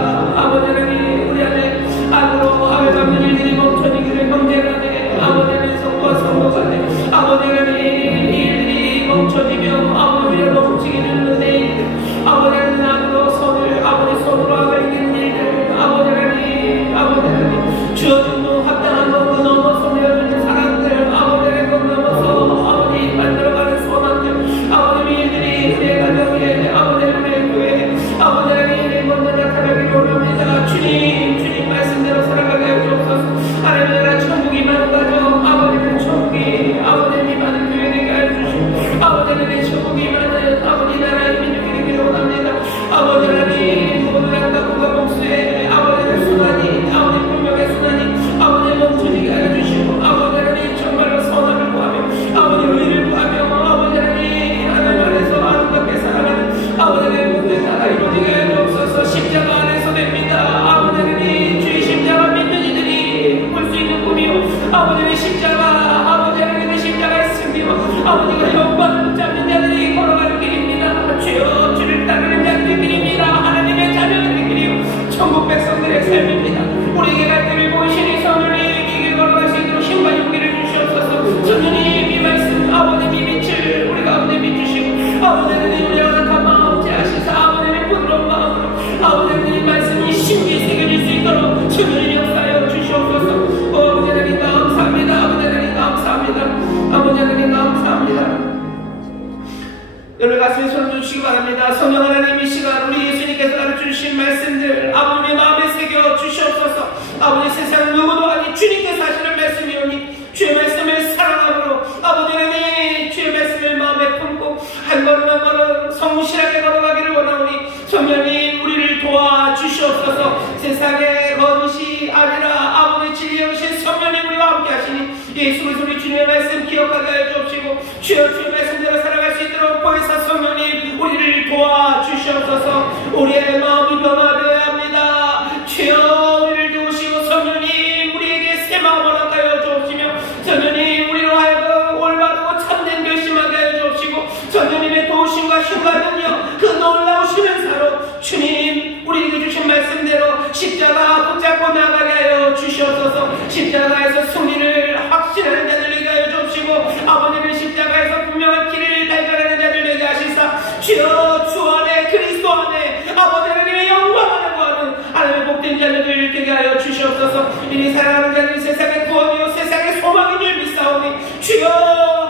아버지 하나님 우리 안에 악으로 아벨받는 일들이 멈춰지기를 형제간에 아버지 하나님 성과 성도간에 아버지 하나님 일들이 멈춰지며 아버지를 멈추기는 은혜인들 아버지 하나님 악으로 선을 아버지 손으로 아가리는 일들 아버지 하나님 주어진 합당한 것 넘어서 내어주는 사랑들 아버지 하나님 것 넘어서 아버지 만들어가는 소망들 아버지 일들이 내 가정에 아버지 하나님의 교회 아버지 하나님 먼저 나타나기를 원합니다. 주님 말씀대로 살아가게 하여 주옵소서. 하나님의 나라 천국이 임하는 가정 아버지는 천국이 아버지는 임하는 교회 되게 하여 주시고 아버지는 천국이 임하는 아버지 나라의 민족이 되기를 원합니다. 아버지 하나님 모든 양각과 복수에 아버지는 순환이 아버지 분명의 순환이 아버지 멈춰지게 하여 주시고 아버지 하나님 정말로 선함을 구하며 아버지 의를 구하며 아버지 하나님 안에서 아름답게 살아가는 아버지 하나님 모든 나라 이루어지게 하여 주옵소서. 십자가 안에서 됩니다. 아버지 하나님 주의 십자가 믿는 이들이 볼 수 있는 꿈이요 아버지의 십자가 아버지 하나님의 십자가의 승리와 아버지가 영광을 붙잡는 자들이 걸어가는 길입니다. 주여, 주를 따르는 자들의 길입니다. 하나님의 자녀들의 길이요 천국 백성들의 삶입니다. 우리에게 갈 길을 보이시니 성령님 이 길 걸어갈 수 있도록 힘과 용기를 주시옵소서. 성령님 이 말씀 아버님이 빛을 우리 가운데 비추시고 아버지는 연약한 마음 제하시사 아버지는 부드러운 마음으로 아버지는 이 말씀이 심기에 새겨질 수 있도록 성령님 역사하여 주시옵소서. 아버지 하나님 감사합니다. 아버지 하나님 감사합니다. 아버지 하나님 감사합니다. 여러분 가슴에 손을 주시기 바랍니다. 성령 하나님 이 시간 우리 예수님께서 가르쳐주신 말씀들 아버지의 마음에 새겨 주시옵소서. 아버지 세상 누구도 아니 주님께서 하시는 말씀이오니 주의 말씀을 사랑함으로 아버지 하나님 주의 말씀을 마음에 품고 한 걸음 한 걸음 성실하게 걸어가기를 원하오니 성령님 우리를 도와주시옵소서. 세상의 거짓이 아니라 아버지 진리에 오신 성령님 우리와 함께 하시니 예수 그리스도 우리 주님의 말씀 기억하게 하여 주옵시고 주여 주의 말씀대로 살아갈 수 있도록 보혜사 성령님 우리를 도와주시옵소서. 우리의 마음이 변화되어야 합니다. 주여 우리를 도우시고 성령님 우리에게 새 마음을 허락하여 주옵시며 성령님 우리로 하여금 올바르고 참된 결심하게 하여 주옵시고 성령님의 도우심과 힘과 능력 그 놀라우신 은사로 주님 우리에게 주신 말씀대로 십자가 붙잡고 나가게 하여 주시옵소서. 십자가에서 승리를 확신하는 자들 되게 하여 주옵시고 아버님의 십자가에서 분명한 길을 달려가는 자들 되게 하시사 주여 주 안에 그리스도 안에 아버지 하나님의 영광 안에 거하는 하나님의 복된 자녀들 되게 하여 주시옵소서. 이리 사랑하는 자들이 세상의 구원이요 세상의 소망인 줄 믿사오니 주여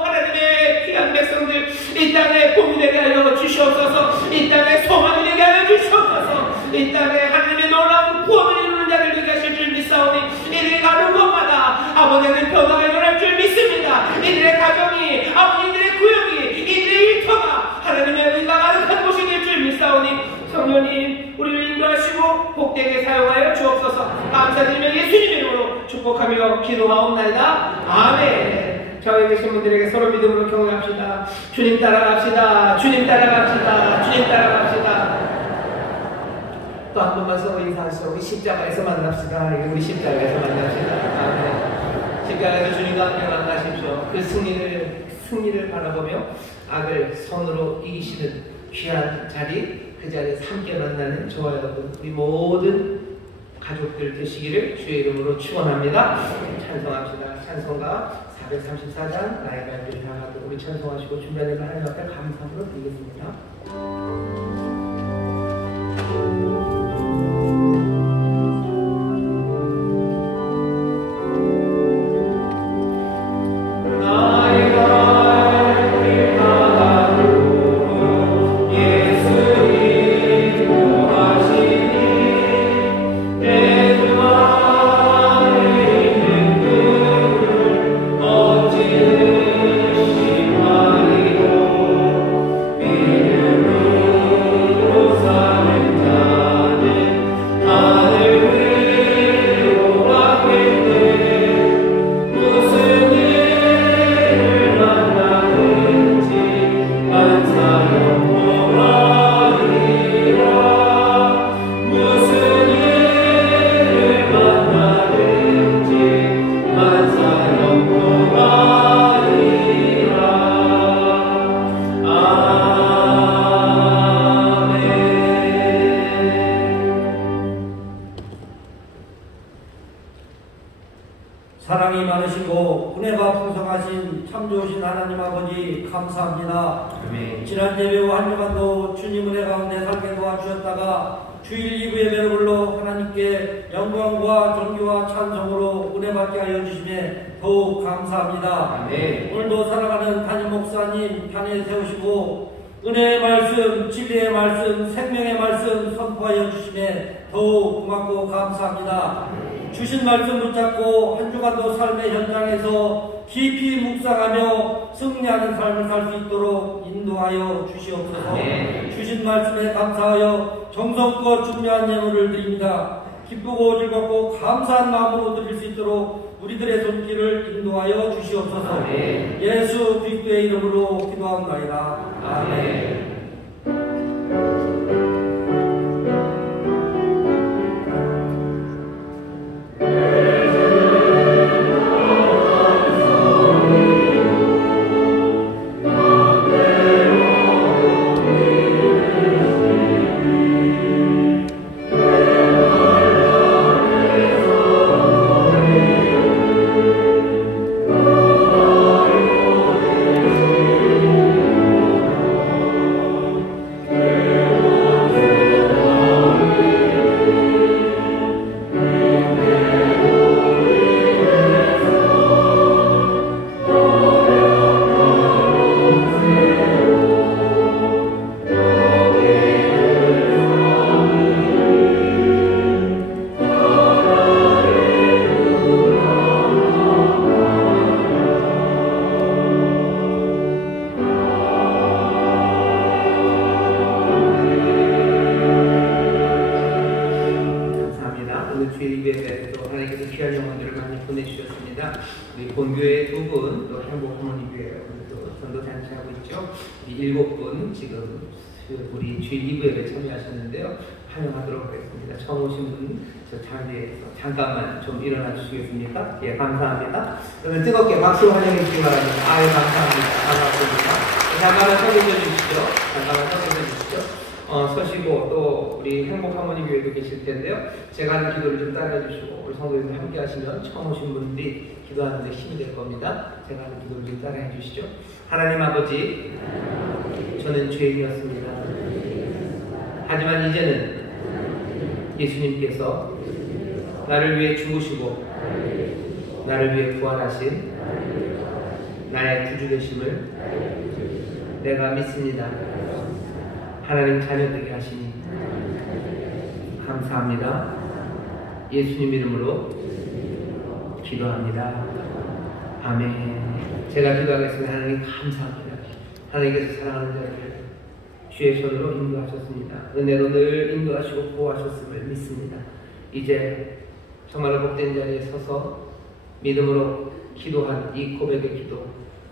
하나님의 귀한 백성들 이 땅에 봄이 되게 하여 주시옵소서. 이 땅에 소망이 되게 하여 주시옵소서. 이 땅에 하나님의 놀라운 구원을 이루는 자들 되게 하실 줄 믿사오니 이들이 가는 곳마다 아버지 하나님 변화가 일어날 줄 믿습니다. 이들의 가정 복되게 사용하여 주옵소서. 감사드리며 예수님 이름으로 축복하며 기도하옵나이다. 아멘. 저희 계신 분들에게 서로 믿음으로 경외합시다. 주님 따라갑시다. 주님 따라갑시다. 주님 따라갑시다. 또 한 번만 서로 인사하시죠. 우리 십자가에서 만납시다. 우리 십자가에서 만납시다. 아멘. 십자가에서 주님과 함께 만나십시오. 그 승리를 바라보며 악을 선으로 이기시는 귀한 자리, 그 자리에서 함께 만나는 저와 여러분, 우리 모든 가족들 되시기를 주의 이름으로 축원합니다. 찬송합시다. 찬송가 434장 나의 발길 향하도록 우리 찬송하시고 준비하는 하나님 앞에 감사함으로 드리겠습니다. 사랑이 많으시고 은혜가 풍성하신 참 좋으신 하나님 아버지 감사합니다. 지난 예배와 한 주간도 주님 은혜 가운데 살게 도와주셨다가 주일 2부 예배를 불러 하나님께 영광과 존귀와 찬송으로 은혜 받게 하여 주심에 더욱 감사합니다. 오늘도 사랑하는 담임 목사님 단에 세우시고 은혜의 말씀, 진리의 말씀, 생명의 말씀 선포하여 주심에 더욱 고맙고 감사합니다. 주신 말씀 붙잡고 한 주간도 삶의 현장에서 깊이 묵상하며 승리하는 삶을 살 수 있도록 인도하여 주시옵소서. 주신 말씀에 감사하여 정성껏 준비한 예물을 드립니다. 기쁘고 즐겁고 감사한 마음으로 드릴 수 있도록 우리들의 손길을 인도하여 주시옵소서. 예수 그리스도의 이름으로 기도하옵나이다. 아멘. 우리 본교회 2분, 또 행복하모니교회 또 전도잔치하고 있죠. 이 7분 지금 우리 주일 2부에 참여하셨는데요. 환영하도록 하겠습니다. 처음 오신 분 저 자리에서 잠깐만 좀 일어나 주시겠습니까? 예, 감사합니다. 그러면 뜨겁게 박수로 환영해 주시기 바랍니다. 아유, 감사합니다. 반갑습니다. 잠깐만 서 계셔 주시죠. 잠깐만 서 계셔 주시죠. 서시고 또 우리 행복하모니교회도 계실 텐데요. 제가 하는 기도를 좀 따라해 주시고 우리 성도님들 함께 하시면 처음 오신 분들이 기도하는 데 힘이 될 겁니다. 제가 하는 기도를 좀 따라해 주시죠. 하나님 아버지, 저는 죄인이었습니다. 하지만 이제는 예수님께서 나를 위해 죽으시고 나를 위해 부활하신 나의 구주 되심을 내가 믿습니다. 하나님 자녀 되게 하시니 감사합니다. 예수님 이름으로 기도합니다. 아멘. 제가 기도하겠습니다. 하나님 감사합니다. 하나님께서 사랑하는 자를 주의 손으로 인도하셨습니다. 은혜로 늘 인도하시고 보호하셨음을 믿습니다. 이제 정말로 복된 자리에 서서 믿음으로 기도한 이 고백의 기도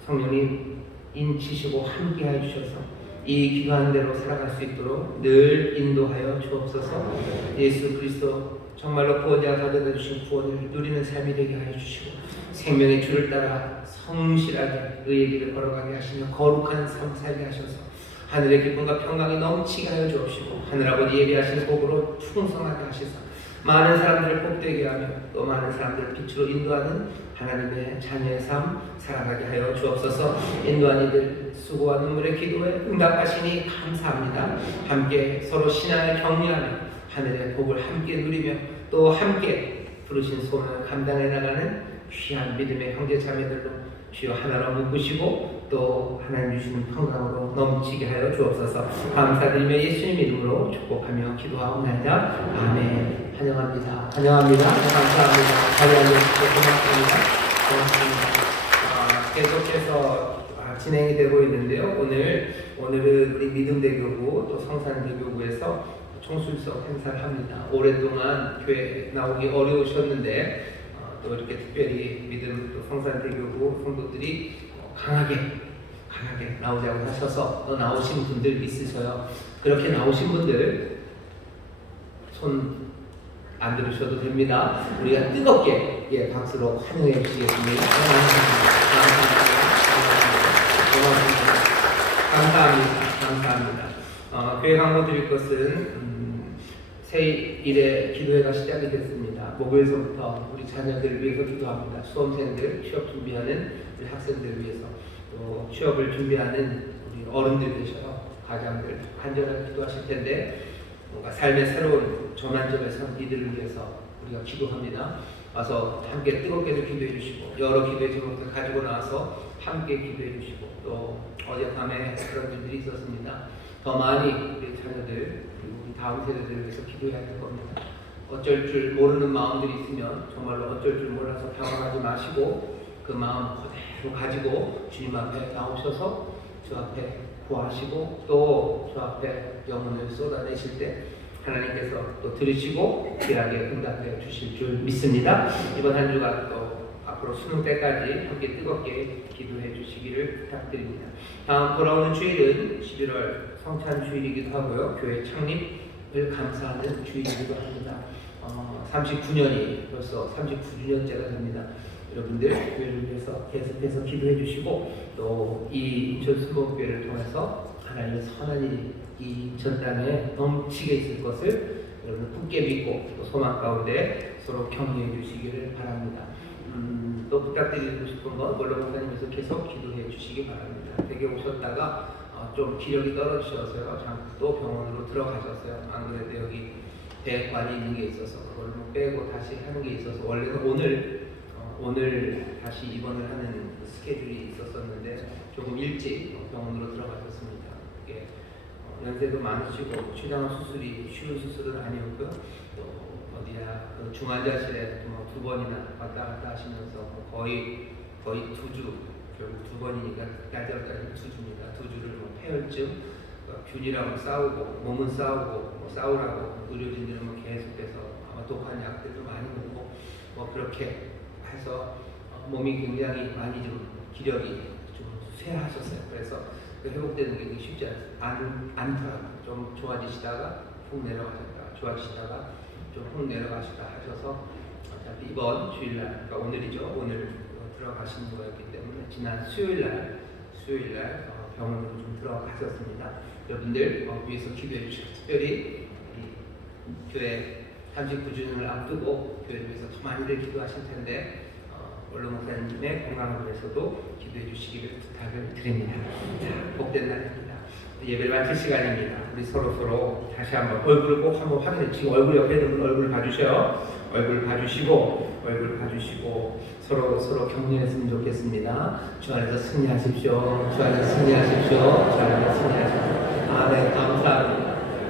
성령님 인치시고 함께하여 주셔서 이 기도한 대로 살아갈 수 있도록 늘 인도하여 주옵소서. 예수 그리스도 정말로 구원자가 가져다 주신 구원을 누리는 삶이 되게 하여 주시고 생명의 줄을 따라 성실하게 의의 길을 걸어가게 하시며 거룩한 삶 살게 하셔서 하늘의 기쁨과 평강이 넘치게 하여 주옵시고 하늘아버지 예비하신 복으로 충성하게 하시사 많은 사람들을 복되게 하며 또 많은 사람들을 빛으로 인도하는 하나님의 자녀의 삶 살아가게 하여 주옵소서. 인도한 이들 수고와 눈물의 기도에 응답하시니 감사합니다. 함께 서로 신앙을 격려하며 하늘의 복을 함께 누리며 또 함께 부르신 소원을 감당해 나가는 귀한 믿음의 형제 자매들로 주여 하나로 묶으시고 또 하나님 주시는 평강으로 넘치게 하여 주옵소서. 감사드리며 예수님 이름으로 축복하며 기도하옵나이다. 아멘. 환영합니다. 환영합니다. 감사합니다. 자리에 앉으시고 고맙습니다. 계속해서 진행이 되고 있는데요. 오늘은 우리 믿음대교구 또 성산대교구에서 총술석 행사를 합니다. 오랫동안 교회 나오기 어려우셨는데 또 이렇게 특별히 믿음 또 성산대교구 성도들이 강하게 나오자고 하셔서 또 나오신 분들 있으셔요. 그렇게 나오신 분들 손 안 들으셔도 됩니다. 우리가 뜨겁게 박수로 환영해 주시겠습니다. 감사합니다. 교회 광고 드릴 것은 새1의 기도회가 시작이 됐습니다. 목요일서부터 우리 자녀들을 위해서 기도합니다. 수험생들, 취업 준비하는 우리 학생들을 위해서 또 취업을 준비하는 우리 어른들 계셔요. 가장들 간절하게 기도하실 텐데 뭔가 삶의 새로운 전환점에서 이들을 위해서 우리가 기도합니다. 와서 함께 뜨겁게도 기도해 주시고 여러 기도의 제목들 가지고 나와서 함께 기도해 주시고 또 어젯밤에 그런 일들이 있었습니다. 더 많이 우리 자녀들 그리고 우리 다음 세대들을 위해서 기도해야 될 겁니다. 어쩔 줄 모르는 마음들이 있으면 정말로 어쩔 줄 몰라서 당황하지 마시고 그 마음 그대로 가지고 주님 앞에 나오셔서 주 앞에 구하시고 또 주 앞에 영혼을 쏟아내실 때 하나님께서 또 들으시고 귀하게 응답해 주실 줄 믿습니다. 이번 한 주간 또 앞으로 수능 때까지 함께 뜨겁게 기도해 주시기를 부탁드립니다. 다음 돌아오는 주일은 11월 성찬 주일이기도 하고요. 교회 창립을 감사하는 주일이기도 합니다. 39년이 벌써 39주년째가 됩니다. 여러분들 교회를 위해서 계속해서 기도해 주시고 또 이 인천 순복교회를 통해서 하나님의 선한 일이 이 인천 땅에 넘치게 있을 것을 여러분 굳게 믿고 또 소망 가운데 서로 격려해 주시기를 바랍니다. 또 부탁드리고 싶은 건 원로 목사님께서 계속 기도해 주시기 바랍니다. 댁에 오셨다가 좀 기력이 떨어지셔서요. 잠깐 또 병원으로 들어가셨어요. 안 그래도 여기 배관이 있는 게 있어서 그걸 빼고 다시 하는 게 있어서 원래는 오늘 다시 입원을 하는 스케줄이 있었었는데 조금 일찍 병원으로 들어가셨습니다. 이게 연세도 많으시고 췌장암 수술이 쉬운 수술은 아니었고요. 또 어디야 중환자실에 두 번이나 왔다 갔다 하시면서 거의 2주 결국 2번이니까 날짜까지 2주입니다. 2주를 폐혈증, 균이랑 싸우고 몸은 싸우고 싸우라고 의료진들은 계속해서 아마 독한 약들도 많이 먹고 그렇게 해서 몸이 굉장히 많이 좀 기력이 좀 쇠하셨어요. 그래서 회복되는 게 쉽지 않더라고요. 좀 좋아지시다가 훅 내려가셨다가 좋아지시다가 좀 훅 내려가시다 하셔서 어차피 이번 주일날, 그러니까 오늘이죠. 오늘 들어가신 거였기 때문에 지난 수요일날 병원으로 좀 들어가셨습니다. 여러분들 위해서 기도해 주시고 특별히 교회 39주년을 앞두고 교회를 위해서 더 많이들 기도하실 텐데 원로 목사님의 건강을 위해서도 기도해 주시기를 부탁을 드립니다. 자, 복된 날입니다. 예배를 마칠 시간입니다. 우리 서로 다시 한번 얼굴을 꼭 한번 확인해. 지금 얼굴 옆에 있는 분 얼굴 봐주셔요. 얼굴 봐주시고 서로 격려했으면 좋겠습니다. 주 안에서 승리하십시오. 주 안에서 승리하십시오. 주 안에서 승리하십시오. 네,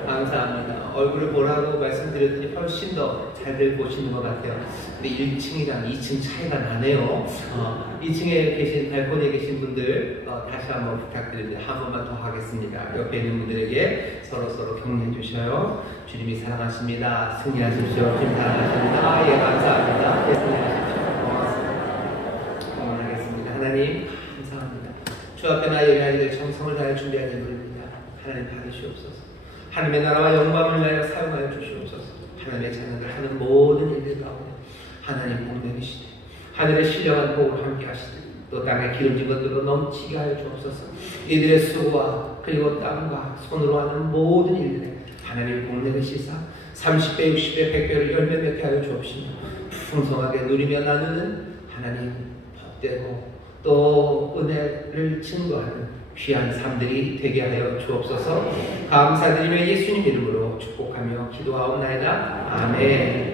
감사합니다. 얼굴을 보라고 말씀드렸더니 훨씬 더 잘들 보시는 것 같아요. 근데 1층이랑 2층 차이가 나네요. 2층에 계신 발코니에 계신 분들 다시 한번 부탁드립니다. 한 번만 더 하겠습니다. 옆에 있는 분들에게 서로 격려해 주셔요. 주님이 사랑하십니다. 승리하십시오. 주님 사랑하십니다. 예, 감사합니다. 예, 승리하십시오. 고맙습니다. 응원하겠습니다. 하나님 감사합니다. 주 앞에 나의 예배하기를 정성을 다해 준비하는 분입니다. 하나님 받으시옵소서. 하나님의 나라와 영광을 위하여 사용하여 주시옵소서. 하나님의 자녀들 하는 모든 일들 가운데 하나님 복되시되 하늘의 신령한 복을 함께 하시되 또 땅에 기름진 것들로 넘치게 하여 주옵소서. 이들의 수고와 그리고 땀과 손으로 하는 모든 일들에 하나님 복내시사 30배, 60배, 100배를 열매 맺게 하여 주옵시며 풍성하게 누리며 나누는 하나님 복되고 또 은혜를 증거하는 귀한 삶들이 되게 하여 주옵소서. 감사드리며 예수님 이름으로 축복하며 기도하옵나이다. 아멘.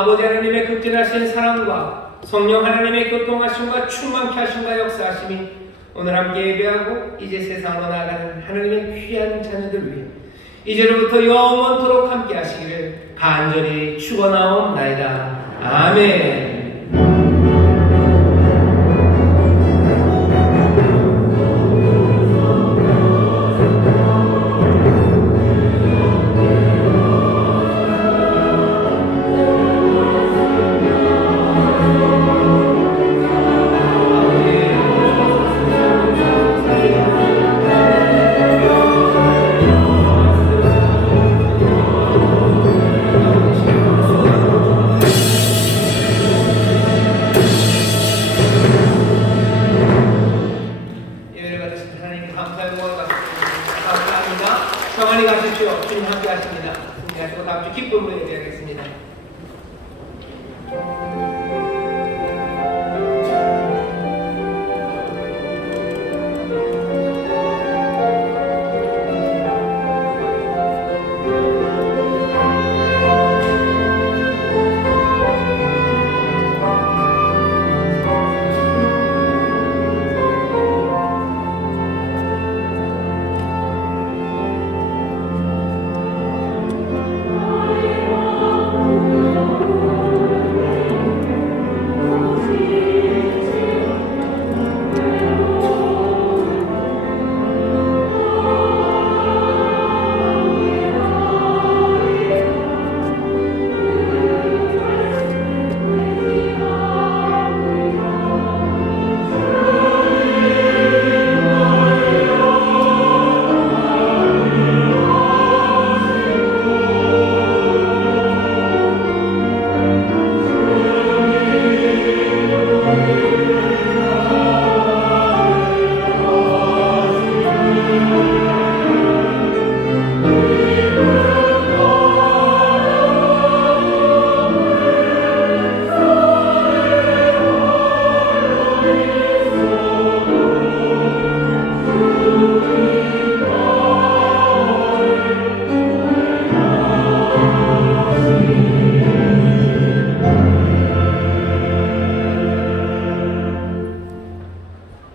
아버지 하나님의 극진하신 사랑과 성령 하나님의 교통하심과 충만케 하심과 역사하심이 오늘 함께 예배하고 이제 세상으로 나아가는 하나님의 귀한 자녀들 위해 이제로부터 영원토록 함께 하시기를 간절히 축원하옵나이다. 아멘. 평안히 가십시오. 주님 함께 하십니다. 승리하시고 다음 주 기쁨으로 예배하겠습니다.